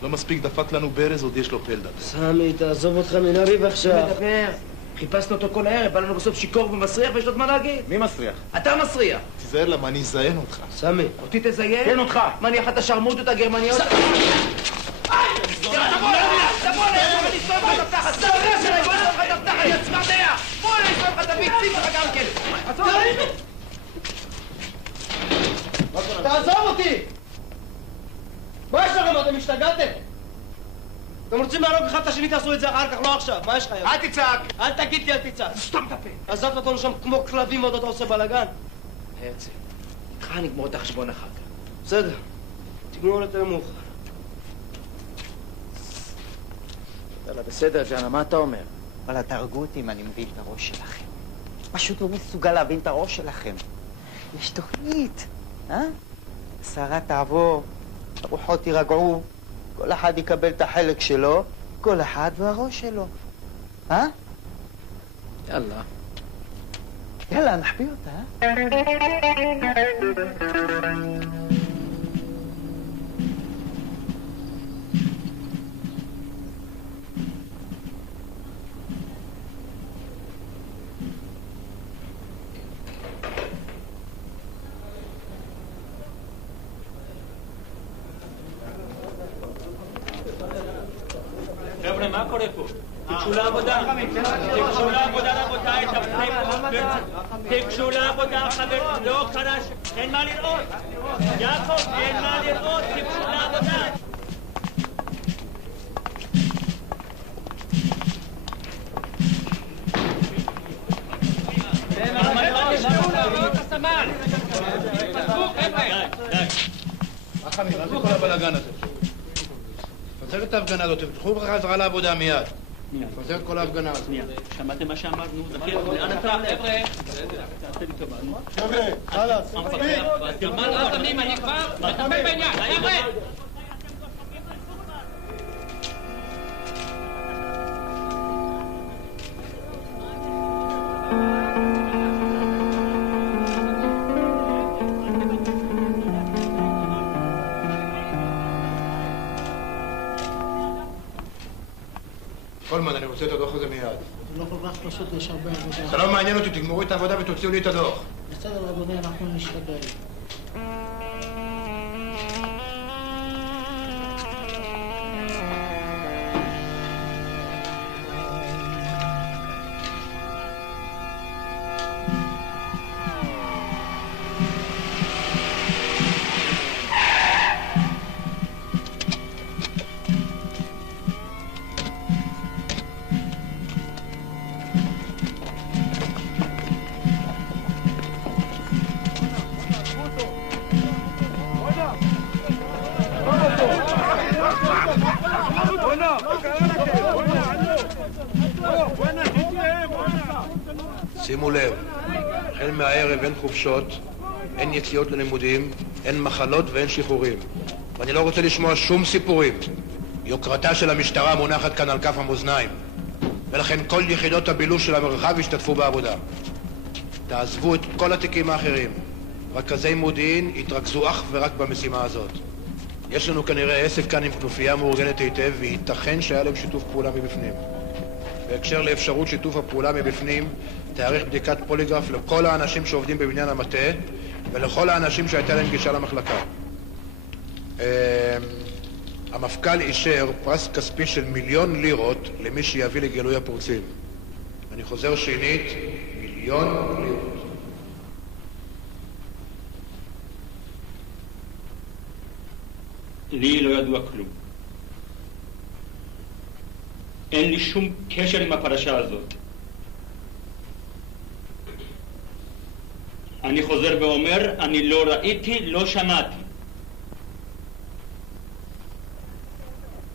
לא מספיק דפק לנו ברז, עוד יש לו פלדה. סמי, תעזוב אותך מן הריב עכשיו. מדבר. חיפשנו אותו כל הערב, בא לנו בסוף שיכור ומסריח ויש לו מה להגיד. מי מסריח? אתה מסריח. תיזהר למה אני אזיין אותך. סמי. אותי תזיין? כן, אותך. מה, אני אחת השרמוטות הגרמניות? תבוא אליי, אני אסתום לך את הפתחת. בוא נשרוף לך את הפתחת, יא צפרדע. בוא אליי, אסתום לך את הביצים שלך גם כן. תעזוב אותי! מה יש לכם? אתם השתגעתם? אתם רוצים להרוג אחד את השני, תעשו את זה אחר כך, לא עכשיו. מה יש לך? אל תצעק! אל תגיד לי אל תצעק. סתם את הפה. עזבת אותנו שם כמו כלבים ועוד אתה עושה בלאגן. הרצל, איתך נגמור את החשבון אחר כך. בסדר, תגמור יותר מאוחר. יאללה, בסדר, ג'אנה, מה אתה אומר? וואלה, תהרגו אותי אם אני מבין את הראש שלכם. פשוט לא מסוגל להבין את הראש שלכם. יש תוכנית, אה? הסערה תעבור, הרוחות יירגעו, כל אחד יקבל את החלק שלו, כל אחד והראש שלו. אה? יאללה. יאללה, נחביא אותה, חבר'ה, מה קורה פה? תיגשו לעבודה. תיגשו לעבודה, רבותיי, תיגשו לעבודה, חברים. לא קרה אין מה לראות. יעקב, אין מה לראות. תיגשו לעבודה. חמי, מה זה כל הבלגן הזה? תפזר את ההפגנה הזאת, תלכו בחזרה לעבודה מיד. תפזר את כל ההפגנה הזאת. שמעתם מה שאמרנו? לאן אתה, חבר'ה? תעשה לי טובה, נו. חבר'ה, חלאס, מספיק. מה שמים, אני כבר מטפל בעניין, חבר'ה! קולמן, אני רוצה את הדוח הזה מיד. זה לא כל כך פשוט, יש הרבה עבודה. זה לא מעניין אותי, תגמרו את העבודה ותוציאו לי את הדוח. בסדר, אדוני, אנחנו נשתדל. שימו לב, החל מהערב אין חופשות, אין יציאות ללימודים, אין מחלות ואין שחרורים. ואני לא רוצה לשמוע שום סיפורים. יוקרתה של המשטרה מונחת כאן על כף המאזניים, ולכן כל יחידות הבילוש של המרחב ישתתפו בעבודה. תעזבו את כל התיקים האחרים. רכזי מודיעין יתרכזו אך ורק במשימה הזאת. יש לנו כנראה עסק כאן עם כנופיה מאורגנת היטב, וייתכן שהיה להם שיתוף פעולה מבפנים. בהקשר לאפשרות שיתוף הפעולה מבפנים, תאריך בדיקת פוליגרף לכל האנשים שעובדים בבניין המטה ולכל האנשים שהייתה להם גישה למחלקה. המפכ"ל אישר פרס כספי של 1,000,000 לירות למי שיביא לגילוי הפורצים. אני חוזר שנית, 1,000,000 לירות. לי לא ידוע כלום. אין לי שום קשר עם הפרשה הזאת. אני חוזר ואומר, אני לא ראיתי, לא שמעתי.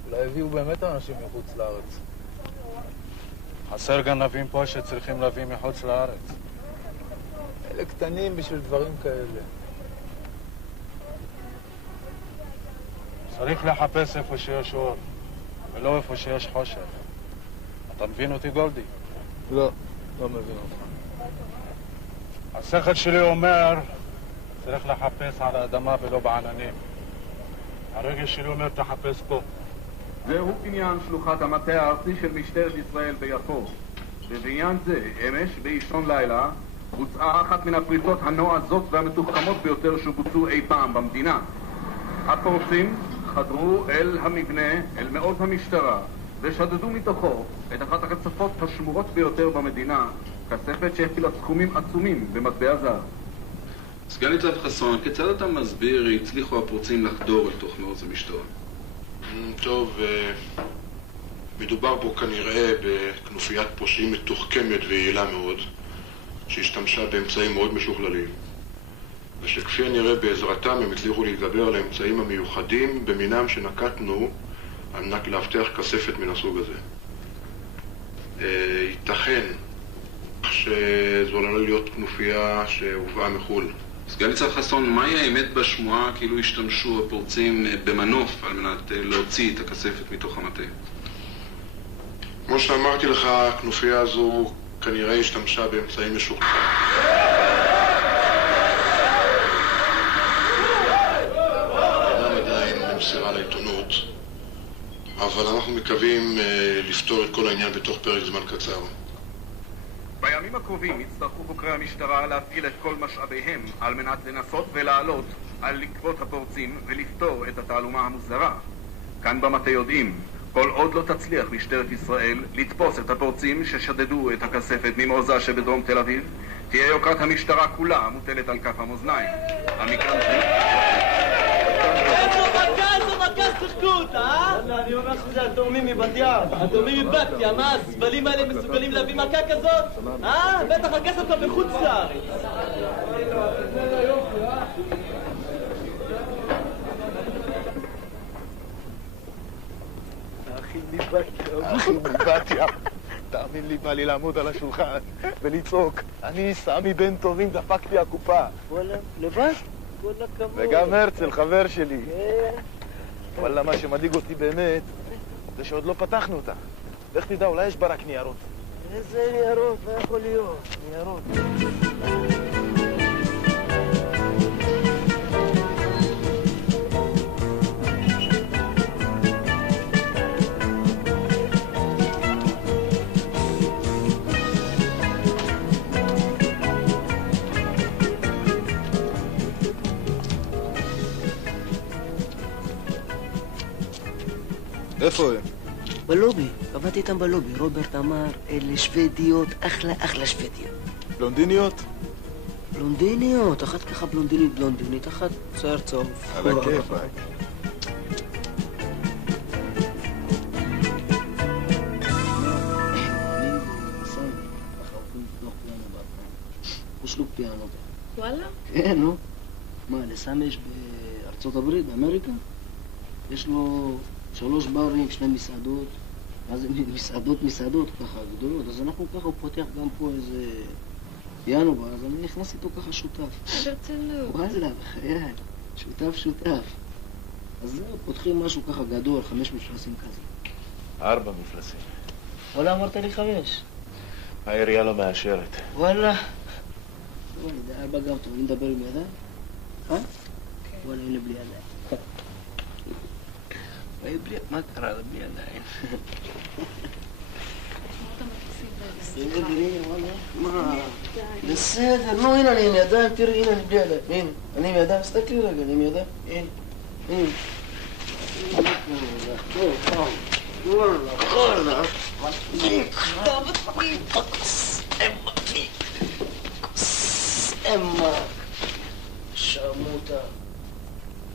אולי הביאו באמת אנשים מחוץ לארץ. חסר גנבים פה שצריכים להביא מחוץ לארץ. אלה קטנים בשביל דברים כאלה. צריך לחפש איפה שיש אור, ולא איפה שיש חושך. אתה מבין אותי, גולדי? לא, לא מבין אותך. השכל שלי אומר, צריך לחפש על האדמה ולא בעננים. הרגש שלי אומר, תחפש פה. זהו עניין שלוחת המטה הארצי של משטרת ישראל ביפו. ובעניין זה, אמש, באישון לילה, בוצעה אחת מן הפריצות הנועזות והמתוחכמות ביותר שבוצעו אי פעם במדינה. הפורצים חדרו אל המבנה, אל מאות המשטרה, ושדדו מתוכו את אחת הקצפות השמורות ביותר במדינה, כספת שהכילה סכומים עצומים במטבע זר. סגן ניצב חסון, כיצד אתה מסביר הצליחו הפורצים לחדור אל תוך מעוז המשטרה? טוב, מדובר פה כנראה בכנופיית פושעים מתוחכמת ויעילה מאוד, שהשתמשה באמצעים מאוד משוכללים, ושכפי הנראה בעזרתם הם הצליחו להתגבר על האמצעים המיוחדים במינם שנקטנו על מנת להבטיח כספת מן הסוג הזה. ייתכן שזו עלולה להיות כנופיה שהובאה מחו"ל. סגן ניצב חסון, מהי האמת בשמועה כאילו השתמשו הפורצים במנוף על מנת להוציא את הכספת מתוך המטה? כמו שאמרתי לך, הכנופיה הזו כנראה השתמשה באמצעים משוכללים. אינם עדיין נמסרה לעיתונות, אבל אנחנו מקווים לפתור את כל העניין בתוך פרק זמן קצר. בימים הקרובים יצטרכו חוקרי המשטרה להפעיל את כל משאביהם על מנת לנסות ולעלות על עקבות הפורצים ולפתור את התעלומה המוזרה. כאן במטה יודעים, כל עוד לא תצליח משטרת ישראל לתפוס את הפורצים ששדדו את הכספת ממעוזה שבדרום תל אביב, תהיה יוקרת המשטרה כולה מוטלת על כף המאזניים. המקרה איזה מרכז שיחקות, אני אומר שזה התאומים מבת ים. התאומים מבת ים, מה? הסבלים האלה מסוגלים להביא מכה כזאת? בטח הכסף אותו בחוץ לארץ. אחי מבת ים. תאמין לי, בא לי לעמוד על השולחן ולצעוק. אני סמי בן טובים, דפקתי הקופה. וואלה, לבד? וואלה כמוד. וגם הרצל, חבר שלי. וואלה, מה שמדאיג אותי באמת, זה שעוד לא פתחנו אותה. לך תדע, אולי יש בה רק ניירות. איזה ניירות? מה יכול להיות? ניירות. איפה הם? בלובי, קבעתי איתם בלובי. רוברט אמר, אלה שוודיות, אחלה שוודיות. בלונדיניות? בלונדיניות, אחת ככה בלונדינית, אחת שיער צהוב. על הכיפאק. יש לו פיאנו. וואלה? כן, נו. מה, לסמי יש בארצות הברית, באמריקה? יש לו 3 ברים, 2 מסעדות. מה זה מסעדות ככה גדולות. אז אנחנו ככה, הוא פותח גם פה איזה פיאנו בר, אז אני נכנס איתו ככה שותף. ברצינות. וואלה, בחיי. שותף. אז זהו, פותחים משהו ככה גדול, 5 מפלסים כזה. 4 מפלסים. וואלה, אמרת לי 5. העירייה לא מאשרת. וואלה. לא, אני יודע, 4 גם טוב, אני מדבר עם ידיים? וואלה, הנה בלי ידיים. מה קרה לה בלי ידיים? מה? בסדר, נו, הנה אני עם ידיים, תראי, הנה אני בלי ידיים. הנה, אני עם ידיים, סתכלי רגע, אני עם ידיים. הנה. וואלה, אמה, שרמוטה.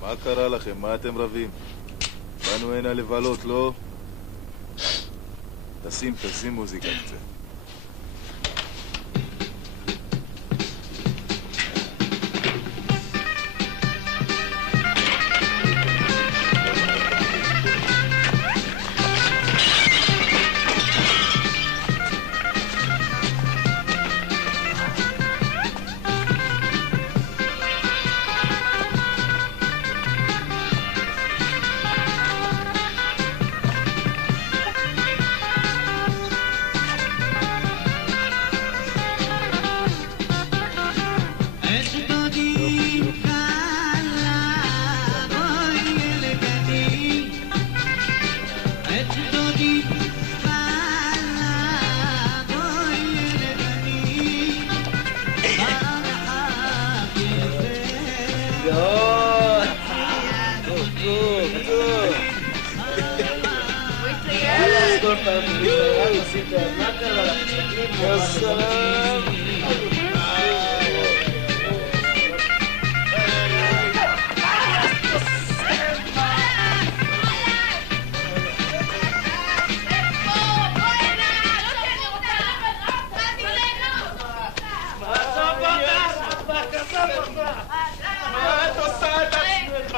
מה קרה לכם? מה אתם רבים? באנו הנה לבלות, לא? תשים מוזיקה קצת. מה קרה? יא סלאם. מה את עושה את עצמך?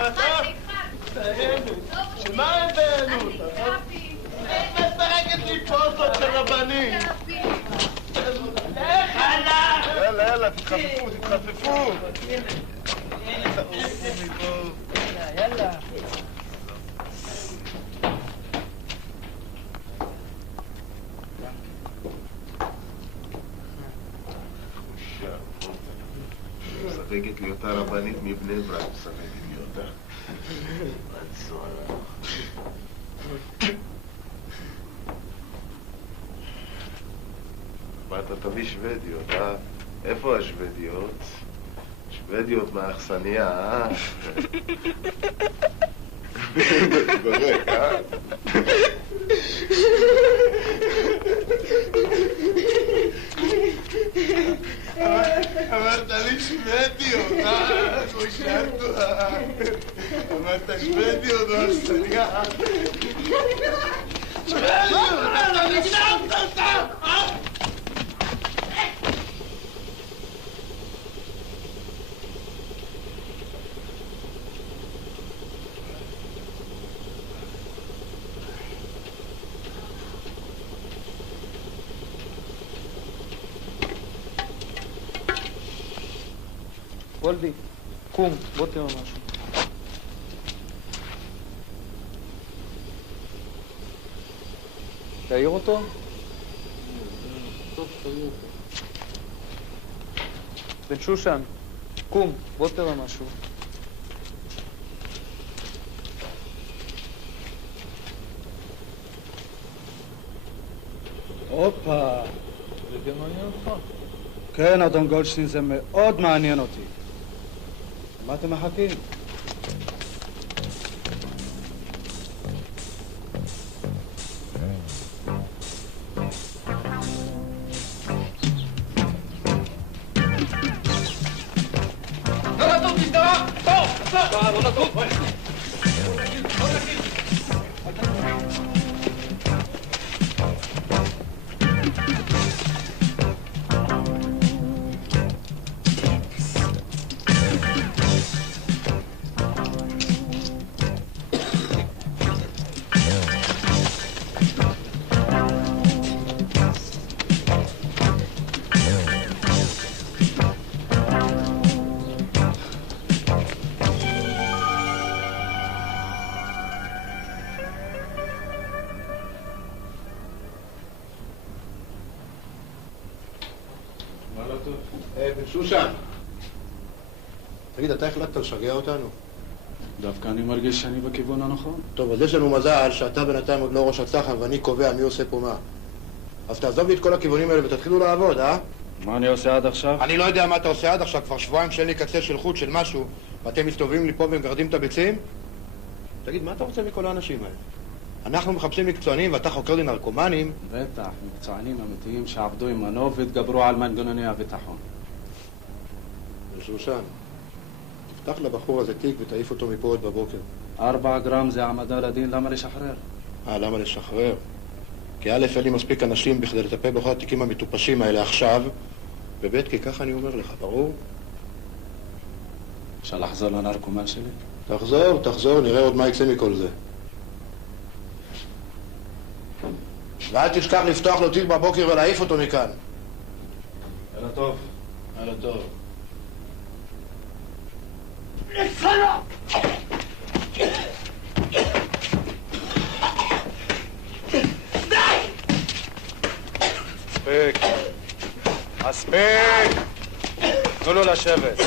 מה הבאנו? את מפרקת לי פוזות של רבנים. יאללה, יאללה, תתחפפו, תתחפפו. יאללה. משחקת לי אותה רבנית מבני ברק, משחקת לי אותה. מה אתה תביא שוודיות, אה? איפה השוודיות? שוודיות מהאכסניה, אה? ברק, אה? אמרת לי שוודיות, אה? חושבתו, אה? אמרת שוודיות מהאכסניה. שוודיות! אתה נגנבת אותה! אה? וולדי, קום, בוא תראה משהו. תעיר אותו? טוב, תעיר אותו. בן שושן, קום, בוא תראה משהו. הופה. זה גם מעניין אותך? כן, אדון גולדשטיין, זה מאוד מעניין אותי. מה אתם מחכים? לא נטות, תסתרה! טוב! לא נטות! בן שושן, תגיד, אתה החלטת לשגע אותנו? דווקא אני מרגיש שאני בכיוון הנכון. טוב, אז יש לנו מזל שאתה בינתיים עוד לא ראש הצח"ם ואני קובע מי עושה פה מה. אז תעזוב לי את כל הכיוונים האלה ותתחילו לעבוד, אה? מה אני עושה עד עכשיו? אני לא יודע מה אתה עושה עד עכשיו, כבר שבועיים שאין לי קצה של חוט של משהו ואתם מסתובבים לי פה ומגרדים את הביצים? תגיד, מה אתה רוצה מכל האנשים האלה? אנחנו מחפשים מקצוענים ואתה חוקר לי נרקומנים? בטח, מקצוענים אמיתיים שעבדו עם מנוף והתגברו על מנגנוני הביטחון. שושן, תפתח לבחור הזה תיק ותעיף אותו מפה עוד בבוקר. 4 גרם זה העמדה לדין, למה לשחרר? למה לשחרר? כי א', אין לי מספיק אנשים בכדי לטפל בכל התיקים המטופשים האלה עכשיו, וב', כי ככה אני אומר לך, ברור? אפשר לחזור לנרקומן שלי? תחזור, נראה עוד מה יצא מכל זה. ואל תשכח לפתוח לו תיק בבוקר ולהעיף אותו מכאן. יאללה טוב. יאללה טוב. לפנו! מספיק. מספיק! תנו לו לשבת.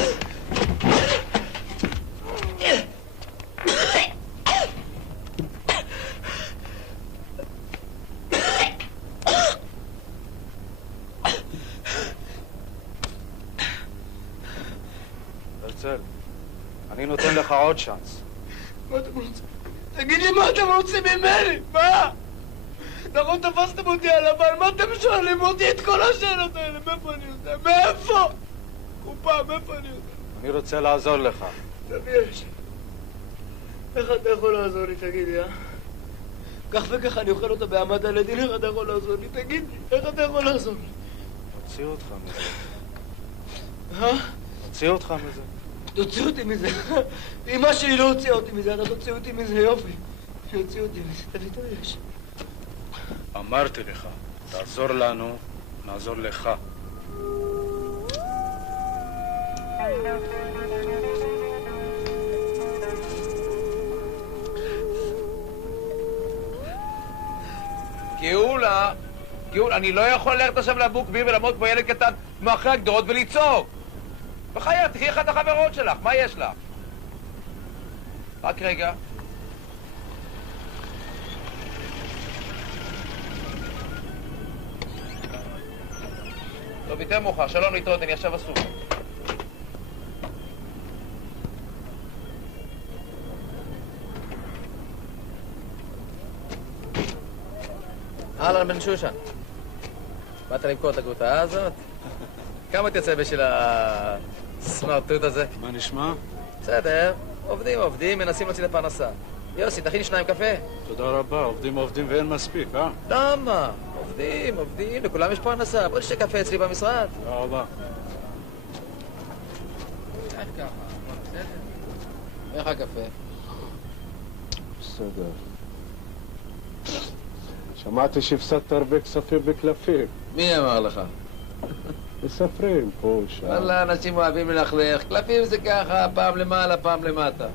הרצל, אני נותן לך עוד צ'אנס. מה אתם רוצים? תגיד לי מה אתם רוצים ממני? מה? נכון תפסתם אותי על הבן, מה אתם שואלים אותי את כל השאלות האלה? מאיפה אני יודע? מאיפה? קופה, מאיפה אני יודע? אני רוצה לעזור לך. תביאש. איך אתה יכול לעזור לי, תגיד לי, כך וכך אני אוכל אותה בהעמדה לדין, איך אתה יכול לעזור לי? תגיד לי, איך אתה יכול לעזור לי? הוציא אותך מזה. הוציא אותך מזה. תוציא אותי מזה. אמא שלי לא הוציאה אותי מזה, אתה תוציא אותי מזה, יופי. שיוציא אותי מזה, תביא תביאש. אמרתי לך, תעזור לנו, נעזור לך. גאולה, אני לא יכול ללכת עכשיו לבוק בי ולעמוד כמו ילד קטן מאחורי הגדרות ולצעוק. בחיי, תקחי אחת החברות שלך, מה יש לך? רק רגע. טוב, יותר מאוחר, שלום להתראות, אני עכשיו עסוק. אהלן בן שושן, באת למכור את הגרוטה הזאת? כמה תצא בשביל הסמרטוט הזה? מה נשמע? בסדר, עובדים, מנסים להוציא לפרנסה. יוסי, תכין 2 קפה. תודה רבה, עובדים ואין מספיק, אה? למה? עובדים, לכולם יש פרנסה. בוא נשתה קפה אצלי במשרד. תודה רבה. איך הקפה? בסדר. שמעתי שהפסדת הרבה כספים בקלפים. מי אמר לך? מספרים פה, שם. וואלה, אנשים אוהבים ללכלך. קלפים זה ככה, פעם למעלה, פעם למטה.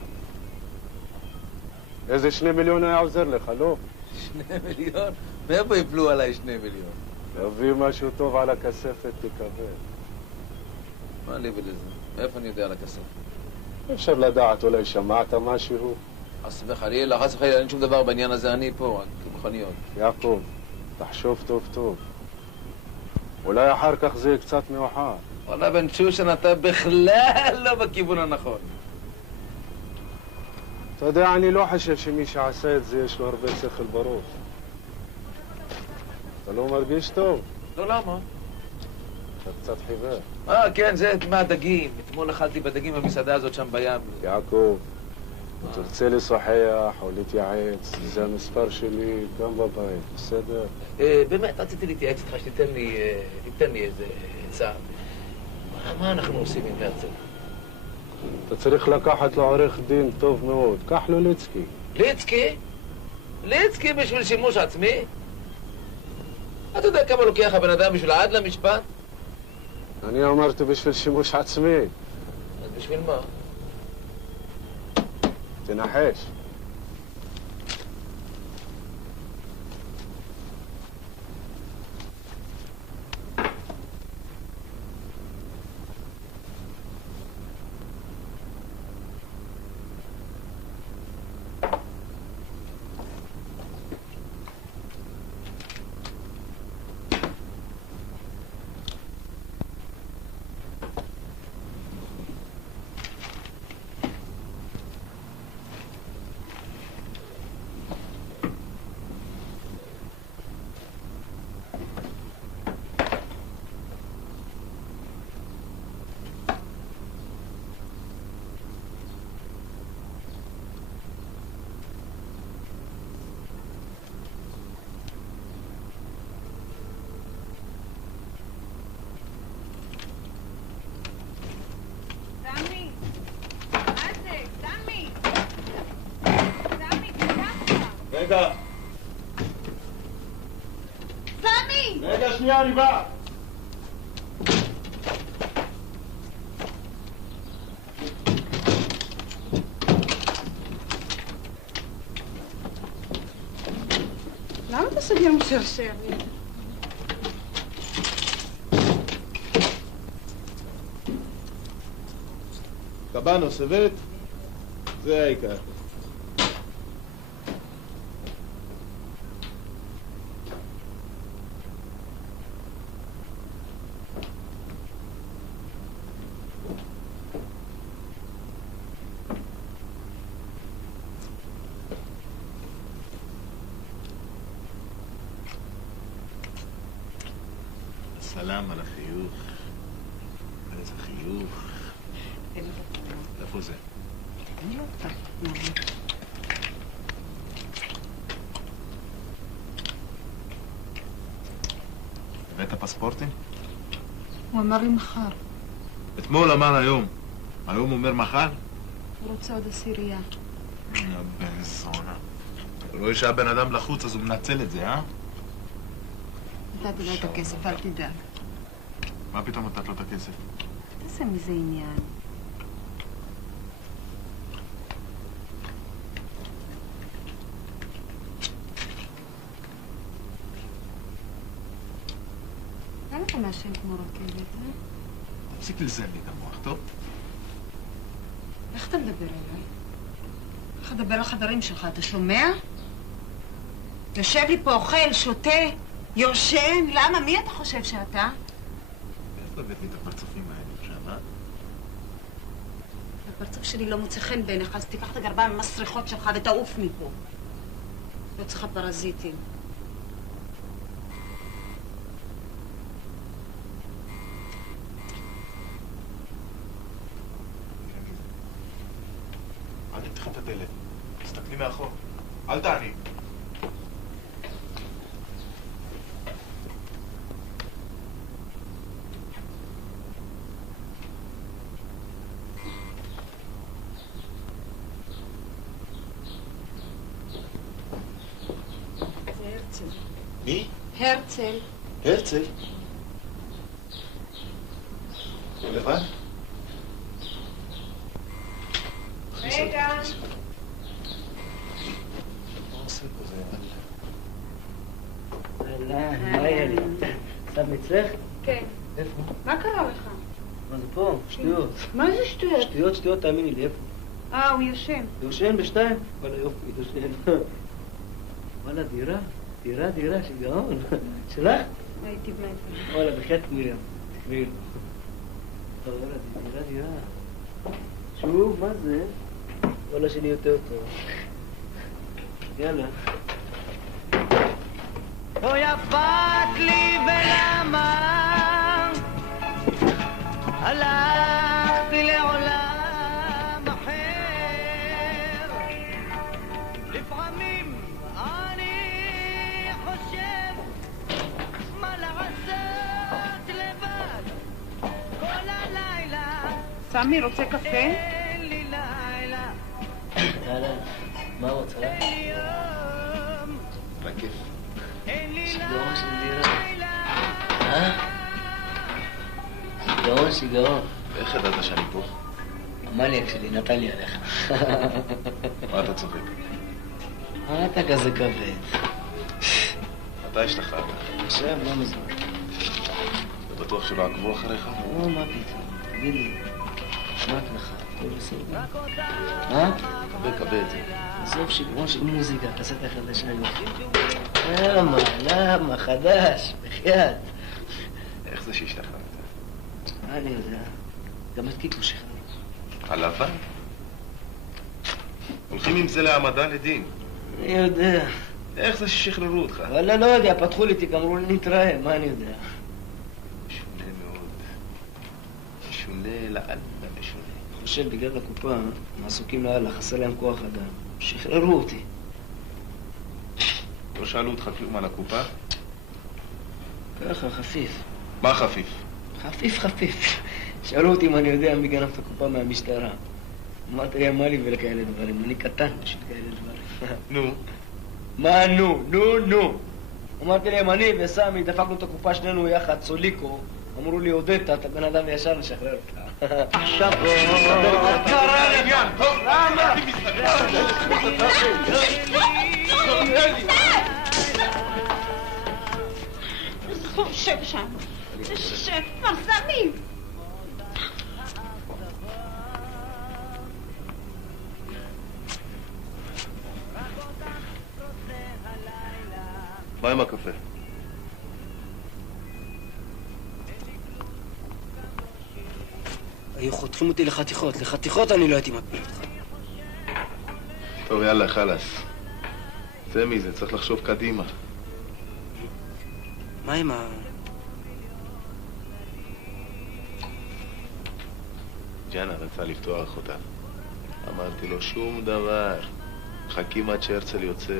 איזה 2 מיליון היה עוזר לך, לא? 2 מיליון? מאיפה יפלו עליי 2 מיליון? תביא משהו טוב על הכספת, תקבל. מה לי ולזה? מאיפה אני יודע על הכספת? אפשר לדעת, אולי שמעת משהו? חס וחלילה, אין שום דבר בעניין הזה, אני פה, רק מכוניות. יעקב, תחשוב טוב. אולי אחר כך זה יהיה קצת מאוחר. וואלה, בן שושן, אתה בכלל לא בכיוון הנכון. אתה יודע, אני לא חושב שמי שעשה את זה יש לו הרבה שכל בראש. אתה לא מרגיש טוב? לא, למה? אתה קצת חיוור. כן, זה מהדגים. אתמול אכלתי בדגים במסעדה הזאת שם בים. יעקב, תרצה לשוחח או להתייעץ, זה המספר שלי גם בבית, בסדר? באמת, רציתי להתייעץ איתך שתיתן לי איזה עצה. מה אנחנו עושים עם הרצל? אתה צריך לקחת לו עורך דין טוב מאוד. קח לו ליצקי. ליצקי? ליצקי בשביל שימוש עצמי? אתה יודע כמה לוקח הבן אדם בשביל עד למשפט? אני אמרתי בשביל שימוש עצמי. אז בשביל מה? תנחש. רגע. סמי! רגע, שנייה, אני בא. למה אתה סוגר משרשר? קבאנו, סבט? זה העיקר. בלם על החיוך. איזה חיוך. איפה זה? אני לא יודעת. הבאת פספורטים? הוא אמר לי מחר. אתמול אמר היום. היום אומר מחר? הוא רוצה עוד 10. בן זונה. הוא רואה שהבן אדם לחוץ אז הוא מנצל את זה, אה? נתתי לו את הכסף, אל תדאג. מה פתאום נתת לו את הכסף? תעשה מזה עניין. למה אתה מעשן כמו רכבת, אה? תפסיק לזן לי את המוח, טוב? איך אתה מדבר אליי? איך לדבר לחברים שלך, אתה שומע? יושב לי פה, אוכל, שותה, יושן, למה? מי אתה חושב שאתה? איך לבית לי את הפרצופים האלה שם, אה? הפרצוף שלי לא מוצא חן בעיניך, אז תיקח את הגרביים המסריחות שלך ותעוף מפה. לא צריכה פרזיטים. אל תפתחי את הדלת. תסתכלי מאחור. אל תעני. מי? הרצל. הרצל? הוא לבד? רגע. מה עושה פה זה? אהלן, מה יהיה? סתם אצלך? כן. איפה? מה קרה לך? מה זה פה? שטויות. מה זה שטויות? שטויות, תאמיני לי, איפה? הוא יושן. יושן בשתיים? וואלה יופי, יושן. וואלה, דירה, שיגעון. שלך? הייתי בלייפה. וואלה, בחייאת מרים. תקראי לו. וואלה, דירה. שוב, מה זה? וואלה, שני יותר טוב. יאללה. אוי אבק לי ולמה הלכתי לעולם אחר. לפעמים אני חושב מה לעשות לבד כל הלילה. סמי, רוצה קפה? אין לי לילה. יאללה, מה רוצה? בכיף. שיגעון של דירה. שיגעון. ואיך ידעת שאני פה? המניאק שלי נתן לי עליך. מה אתה צוחק? מה אתה כזה כבד? מתי השתחררת? עכשיו, לא מזמן. אתה בטוח שלא עקבו אחריך? מה פתאום? תגיד לי, מה לך? הכל בסדר? כבד. עזוב שיגעון של מוזיקה, תעשה את החדשה יופי. למה? חדש, בחייאת. איך זה שהשתחררת? אני יודע. גם את קיטו שחרר. הלבן? הולכים עם זה להעמדה לדין. אני יודע. איך זה ששחררו אותך? וואלה, לא יודע, פתחו לי תיק, אמרו לי נתראה, מה אני יודע? משונה מאוד. משונה לאללה משונה. אני חושב בגלל הקופה, הם עסוקים לאללה, חסר להם כוח אדם. שחררו אותי. לא שאלו אותך כלום על הקופה? ככה, חפיף. מה חפיף? חפיף. שאלו אותי אם אני יודע מי גנב את הקופה מהמשטרה. אמרתי לי, מה לי ולכאלה דברים? אני קטן בשביל כאלה דברים. נו. מה נו? אמרתי להם, אני וסמי דפקנו את הקופה שנינו יחד, סוליקו. אמרו לי, הודית, אתה בן אדם ישר, נשחרר אותך. עכשיו... קרה לעניין, טוב? למה? שב שם. שב, פרסמים. מה עם הקפה? היו חותכים אותי לחתיכות אני לא הייתי מפיל אותך. טוב, יאללה, חלאס. זה מזה, צריך לחשוב קדימה. מה עם ג'אנה רצה לפתוח אותה. אמרתי לו שום דבר, חכים עד שהרצל יוצא.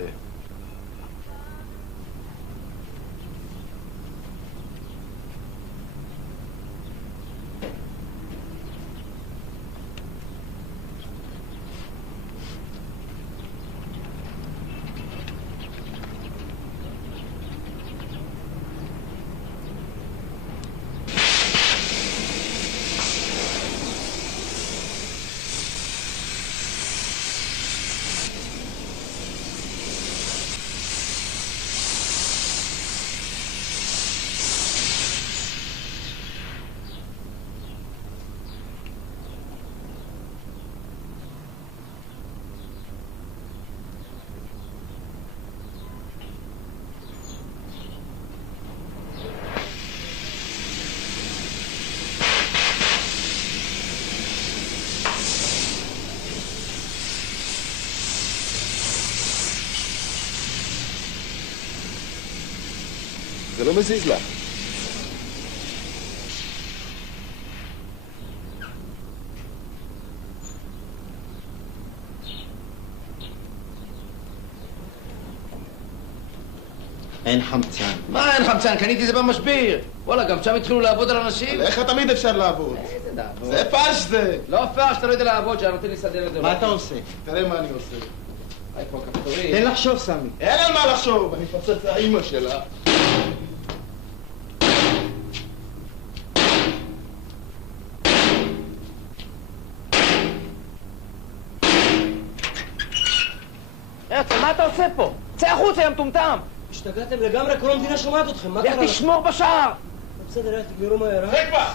זה לא מזיז לך. אין חמצן. מה אין חמצן? קניתי זה במשביר. וואלה, גם שם התחילו לעבוד על אנשים. איך תמיד אפשר לעבוד? איזה לעבוד? זה פרש זה. לא פרש, אתה לא יודע לעבוד, שאני נותן לסדר את זה. מה אתה עושה? תראה מה אני עושה. היי פה כפתורים. תן לחשוב, סמי. אין על מה לחשוב, אני מפצץ את האמא שלה. הרצל, מה אתה עושה פה? צא החוצה, יא מטומטם! השתגעתם לגמרי, כל המדינה שומעת אתכם, מה קרה? לך תשמור בשער! בסדר, תגמרו מהר, זה כבר!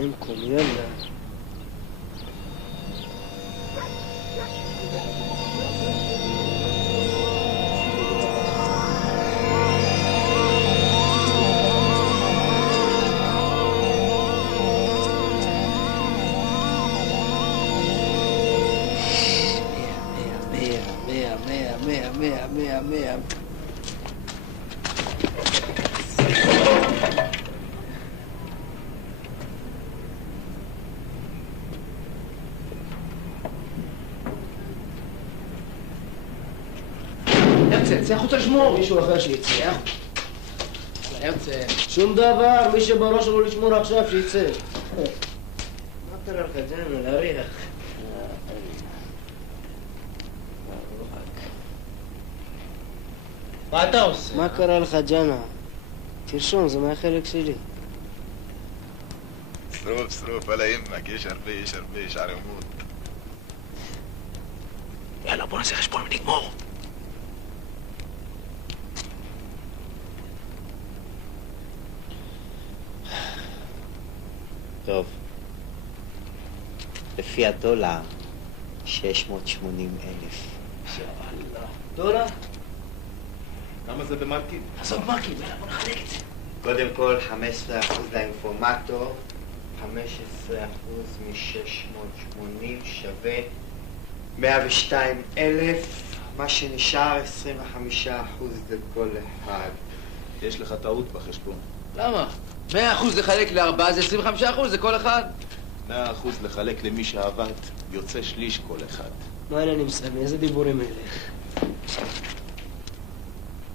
انكم يلا مية הרצל, צא החוצה לשמור! מישהו אחר שיצא. הרצל. שום דבר, מי שבראש שלו לשמור עכשיו שיצא. מה קרה לך, ג'אנה, להריח? מה אתה עושה? מה קרה לך, ג'אנה? תרשום, זה מהחלק שלי. שרוף, על האמק, יש הרבה, יש ערימות. יאללה, בוא נעשה חשבון ונגמור. טוב. לפי הדולר, 680,000. דולר? כמה זה במרקים? עזוב מרקים, בוא נחלק את זה. קודם כל, 15% לאינפורמטור, 15% מ-680 שווה 102,000, מה שנשאר 25% לכל אחד. יש לך טעות בחשבון. למה? 100% לחלק ל4 זה 25%, זה כל אחד. 100% לחלק למי שעבד, יוצא שליש כל אחד. מה העניינים סמי? איזה דיבורים אלה?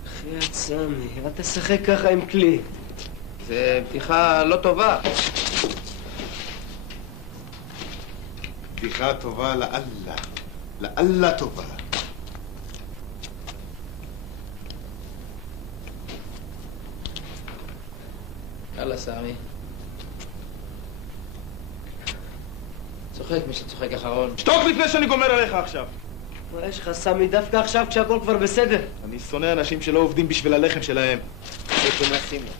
בחייאת סמי, אל תשחק ככה עם כלי. זה בדיחה לא טובה. בדיחה טובה לאללה. לאללה טובה. יאללה, סמי. צוחק מי שצוחק אחרון. שתוק לפני שאני גומר עליך עכשיו. מה יש לך, סמי, דווקא עכשיו כשהכל כבר בסדר? אני שונא אנשים שלא עובדים בשביל הלחם שלהם. צריכים לשים לו.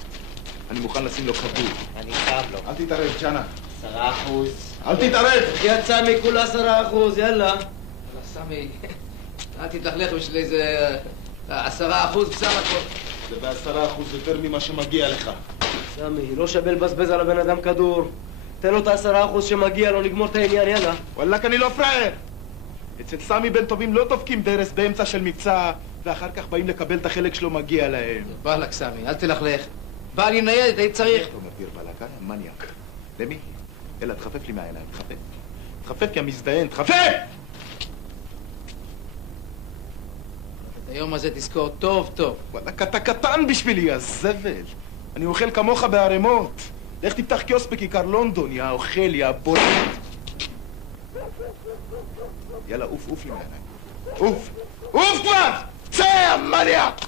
אני מוכן לשים לו כדור. אני שם לו. אל תתערב, ג'אנה. 10%. אל תתערב! יד סמי, כולה 10%, יאללה. יאללה, סמי, אל תתלכלך בשביל איזה 10% בסך הכל. זה ב10% יותר ממה שמגיע לך. סמי, לא שווה לבזבז על הבן אדם כדור. תן לו את 10% שמגיע לו, נגמור את העניין, יאללה. וואלק, אני לא פראייר. אצל סמי בן טובים לא דופקים דרס באמצע של מבצע, ואחר כך באים לקבל את החלק שלו מגיע להם. בלק, סמי, אל תלכלך. בא לי ניידת, היית צריך. אתה אומר, דיר בלק, מניאק. למי? אלא, תחפף לי מהעיניים, תחפף. תחפף כי המזדיין, תחפף! את היום הזה תזכור טוב טוב. וואלק, אתה קטן בשבילי, הזבל. אני אוכל כמוך בערימות. לך תפתח קיוסק בכיכר לונדון, יא אוכל, יא בולט. יאללה, עוף לי מהעיניים. עוף כבר! צא, המניאק!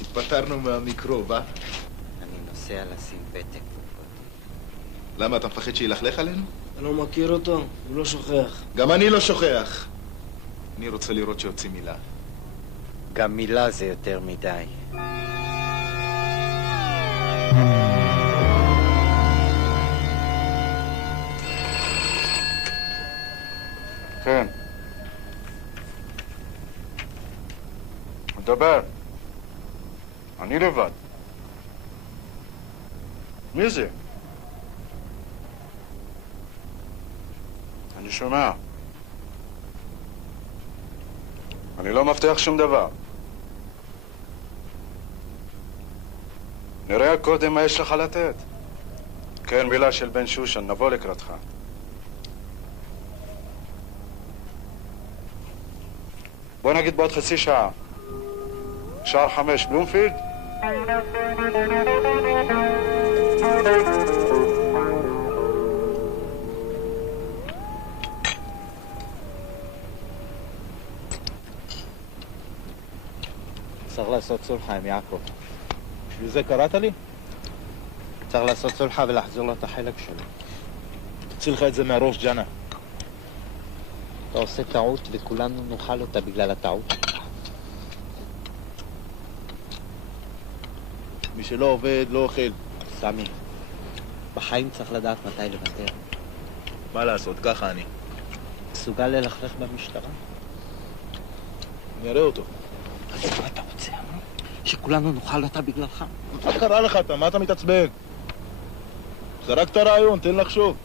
התפטרנו מהמיקרוב, אה? אני נוסע לשים פתק. למה, אתה מפחד שילכלך עלינו? אתה לא מכיר אותו? הוא לא שוכח. גם אני לא שוכח. אני רוצה לראות שיוציא מילה. גם מילה זה יותר מדי. כן. דבר. אני לבד. מי זה? אני שומע. אני לא מבטיח שום דבר. נראה קודם מה יש לך לתת. כן, מילה של בן שושן, נבוא לקראתך. בוא נגיד בעוד חצי שעה. שער 5, בלומפילד? צריך לעשות סולחה עם יעקב. בשביל זה קראת לי? צריך לעשות סולחה ולחזור לו את החלק שלו. תוציא לך את זה מהראש, ג'אנה. אתה עושה טעות וכולנו נאכל אותה בגלל הטעות. מי שלא עובד, לא אוכל. סמי, בחיים צריך לדעת מתי לוותר. מה לעשות, ככה אני. מסוגל ללכלך במשטרה? נראה אותו. אז מה אתה רוצה, שכולנו נאכל אותה בגללך? מה קרה לך אתה? מה אתה מתעצבן? זרקת רעיון, תן לחשוב.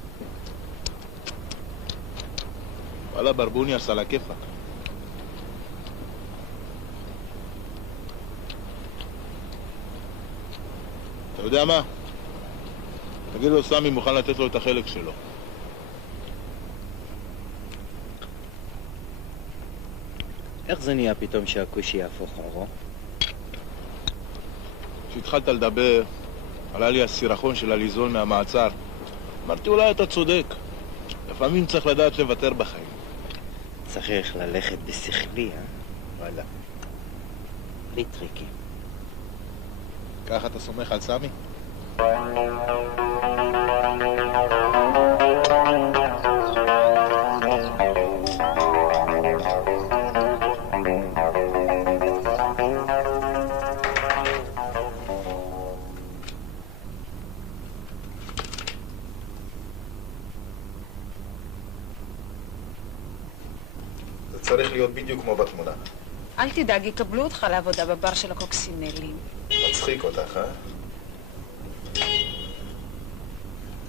וואלה, ברבוניאס על הכיפק. אתה יודע מה? תגיד לו, סמי מוכן לתת לו את החלק שלו. איך זה נהיה פתאום שהכושי יהפוך אורו? כשהתחלת לדבר, עלה לי הסירחון של הליזול מהמעצר. אמרתי, אולי אתה צודק. לפעמים צריך לדעת לוותר בחיים. צריך ללכת בשכלי, אה? וואלה. בלי טריקים. ככה אתה סומך על סמי? זה צריך להיות בדיוק כמו בתמונה. אל תדאג, יקבלו אותך לעבודה בבר של הקוקסינלים. מצחיק אותך, אה?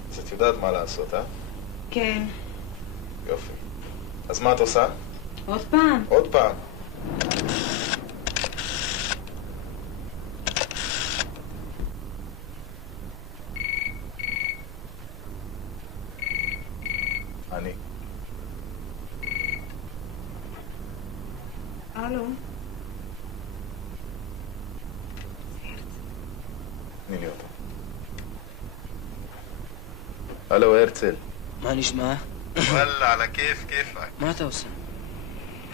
אז את יודעת מה לעשות, אה? כן. יופי. אז מה את עושה? עוד פעם. עוד פעם. אני. הלו. הלו, הרצל. מה נשמע? וואלה, על הכיף, כיפק. מה אתה עושה?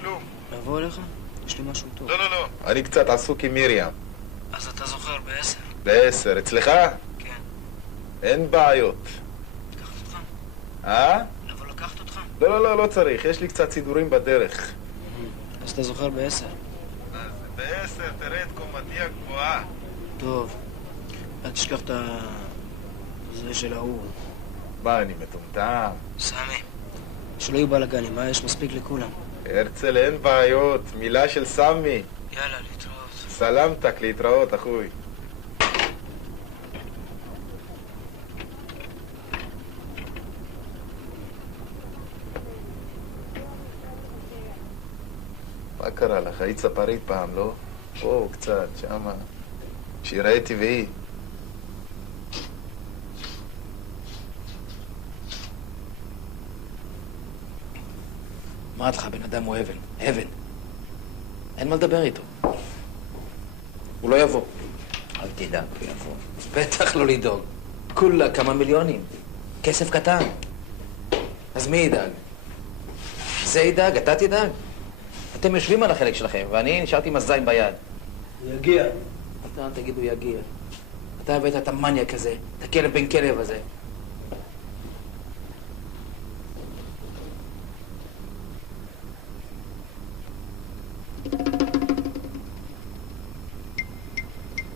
כלום. לבוא אליך? יש לי משהו טוב. לא, לא, לא. אני קצת עסוק עם מרים. אז אתה זוכר ב10? ב10. אצלך? כן. אין בעיות. לקחת אותך? לבוא לקחת אותך? לא, לא, לא, לא צריך. יש לי קצת סידורים בדרך. אז אתה זוכר ב10? אז ב10 תראה את קומתי הגבוהה. טוב. אל תשכח את זה של ההוא. מה, אני מטומטם? סמי, שלא יהיו בלגנים, מה? יש מספיק לכולם. הרצל, אין בעיות. מילה של סמי. יאללה, להתראות. סלמתק, להתראות, אחוי. מה קרה לך? היית ספרית פעם, לא? פה, קצת, שמה. שיראה טבעי. אמרתי לך, בן אדם הוא אבן. אבן. אין מה לדבר איתו. הוא לא יבוא. אל תדאג, הוא יבוא. בטח לא לדאוג. כולה כמה מיליונים. כסף קטן. אז מי ידאג? זה ידאג, אתה תדאג. אתם יושבים על החלק שלכם, ואני נשארתי עם הזין ביד. הוא יגיע. אתה תגידו יגיע. אתה הבאת את המניאק הזה, את הכלב בן כלב הזה.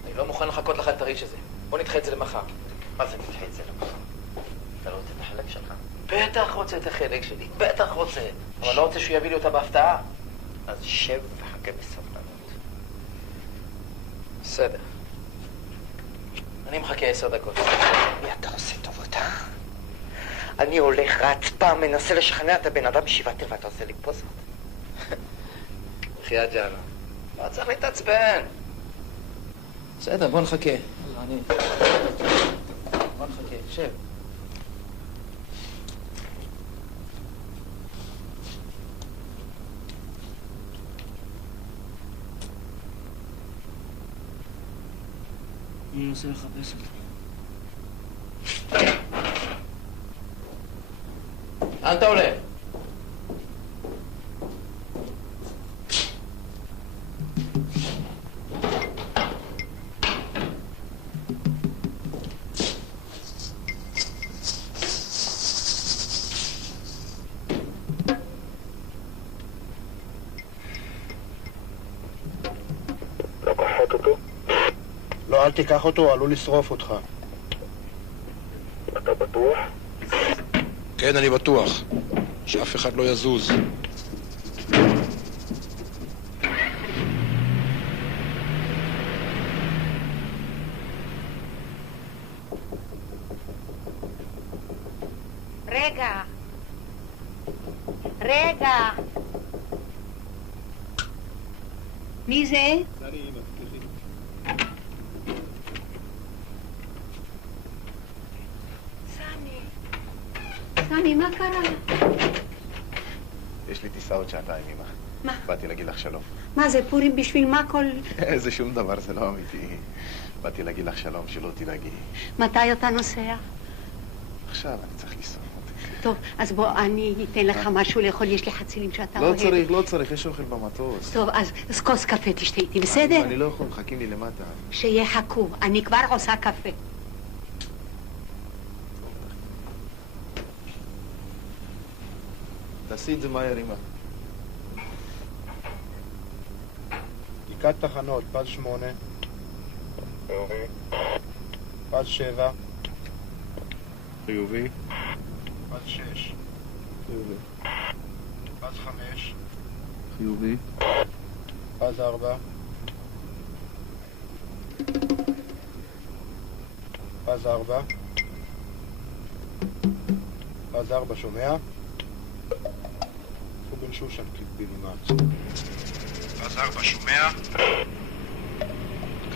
אני לא מוכן לחכות לך את הריש הזה. בוא נדחה את זה למחר. מה זה נדחה את זה למחר? אתה לא רוצה את החלק שלך? בטח רוצה את החלק שלי, בטח רוצה. אבל לא רוצה שהוא יביא לי אותה בהפתעה. אז שב וחכה בסבלנות. בסדר. אני מחכה 10 דקות. מי אתה עושה טובות, אני הולך, רץ, פעם מנסה לשכנע את הבן אדם בישיבת עיר ואתה עושה לי פוזות. בחייאת ג'אנה. מה צריך להתעצבן? בסדר, בוא נחכה. בוא נחכה, שב. אני מנסה לחפש אותך. לאן אתה הולך? לקחת אותו? לא, אל תיקח אותו, עלול לשרוף אותך. אתה בטוח? כן, אני בטוח. שאף אחד לא יזוז. רגע. רגע. מי זה? סמי, מה קרה? יש לי טיסה עוד שעתיים, אמא. מה? באתי להגיד לך שלום. מה זה פורים בשביל מה כל... זה שום דבר, זה לא אמיתי. באתי להגיד לך שלום, שלא תדאגי. מתי אתה נוסע? עכשיו אני צריך לנסוע. טוב, אז בוא, אני אתן לך משהו לאכול, יש לי חצילים שאתה אוהב. לא צריך, לא צריך, יש אוכל במטוס. טוב, אז כוס קפה תשתה איתי, בסדר? אני לא יכול, מחכים לי למטה. שיחכו, אני כבר עושה קפה. תעשי את זה מהר, אמא. בדיקת תחנות, פס 8. חיובי. פס 7. חיובי. פס 6. חיובי. פס 5. חיובי. פס 4. פס 4. פס 4, שומע? בן שושן, קליפ פס 4, שומע?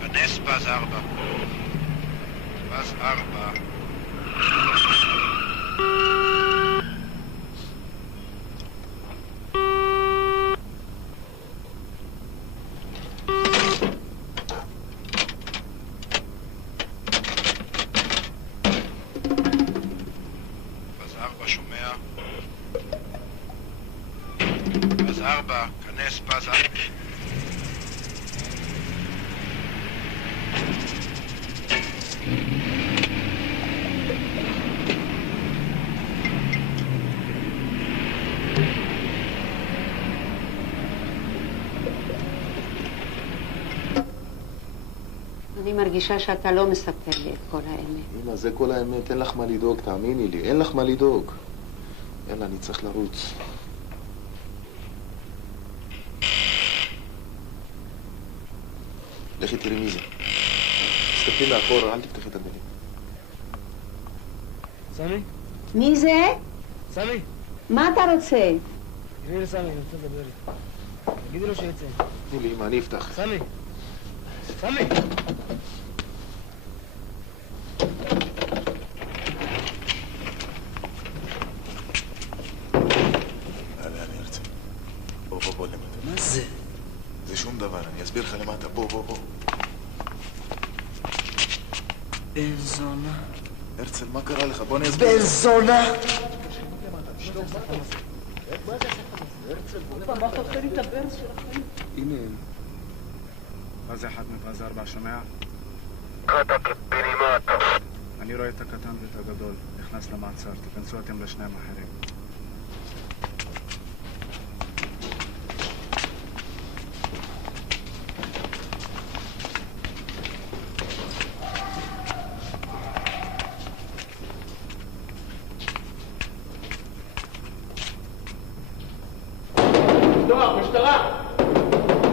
כנס פס 4. פס 4. Yes, Baza. אני מרגישה שאתה לא מספר לי את כל האמת. אמא, זה כל האמת, אין לך מה לדאוג, תאמיני לי, אין לך מה לדאוג. יאללה, אני צריך לרוץ. לכי תראי מי זה. תסתכלי מאחורה, אל תפתחי את הדלת. סמי? מי זה? סמי? מה אתה רוצה? תראי לסמי, אני רוצה לדבר איתו. תגידי לו שיצא. תני לי, אמא, אני אפתח. סמי! סמי! בוא למטה. מה זה? זה שום דבר, אני אסביר לך למטה. בוא. בן זונה. הרצל, מה קרה לך? בוא אני אסביר לך. בן זונה! הנה הם. פאז 1 מפאז 4, שומע? אני רואה את הקטן ואת הגדול. נכנס למעצר. תיכנסו אתם לשניים אחרים.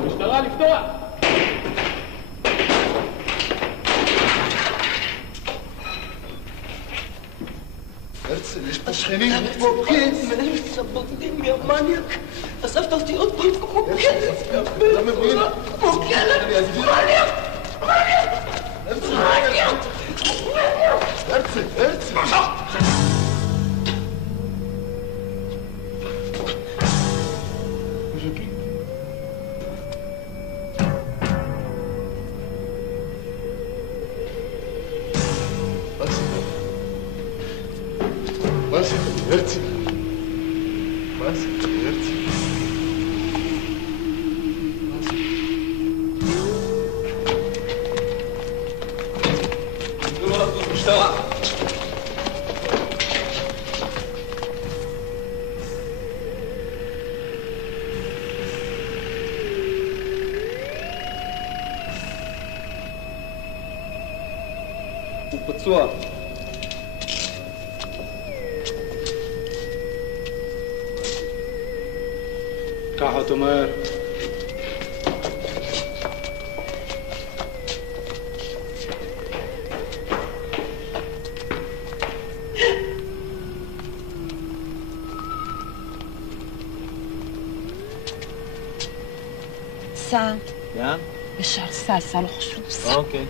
משטרה, לפתוח! הרצל, יש פה שכנים. בוגד, מלך הבוגדים, יא מניאק. עזבת אותי עוד פעם כמו כלב, יא בן זונה. כמו כלב, מניאק! הרצל! מה זה? הרצל? מה זה? הרצל? משטרה! הוא פצוע. קח אותו מהר. סע. כן? ישר סע, סע, לא חשוב, סע. אוקיי.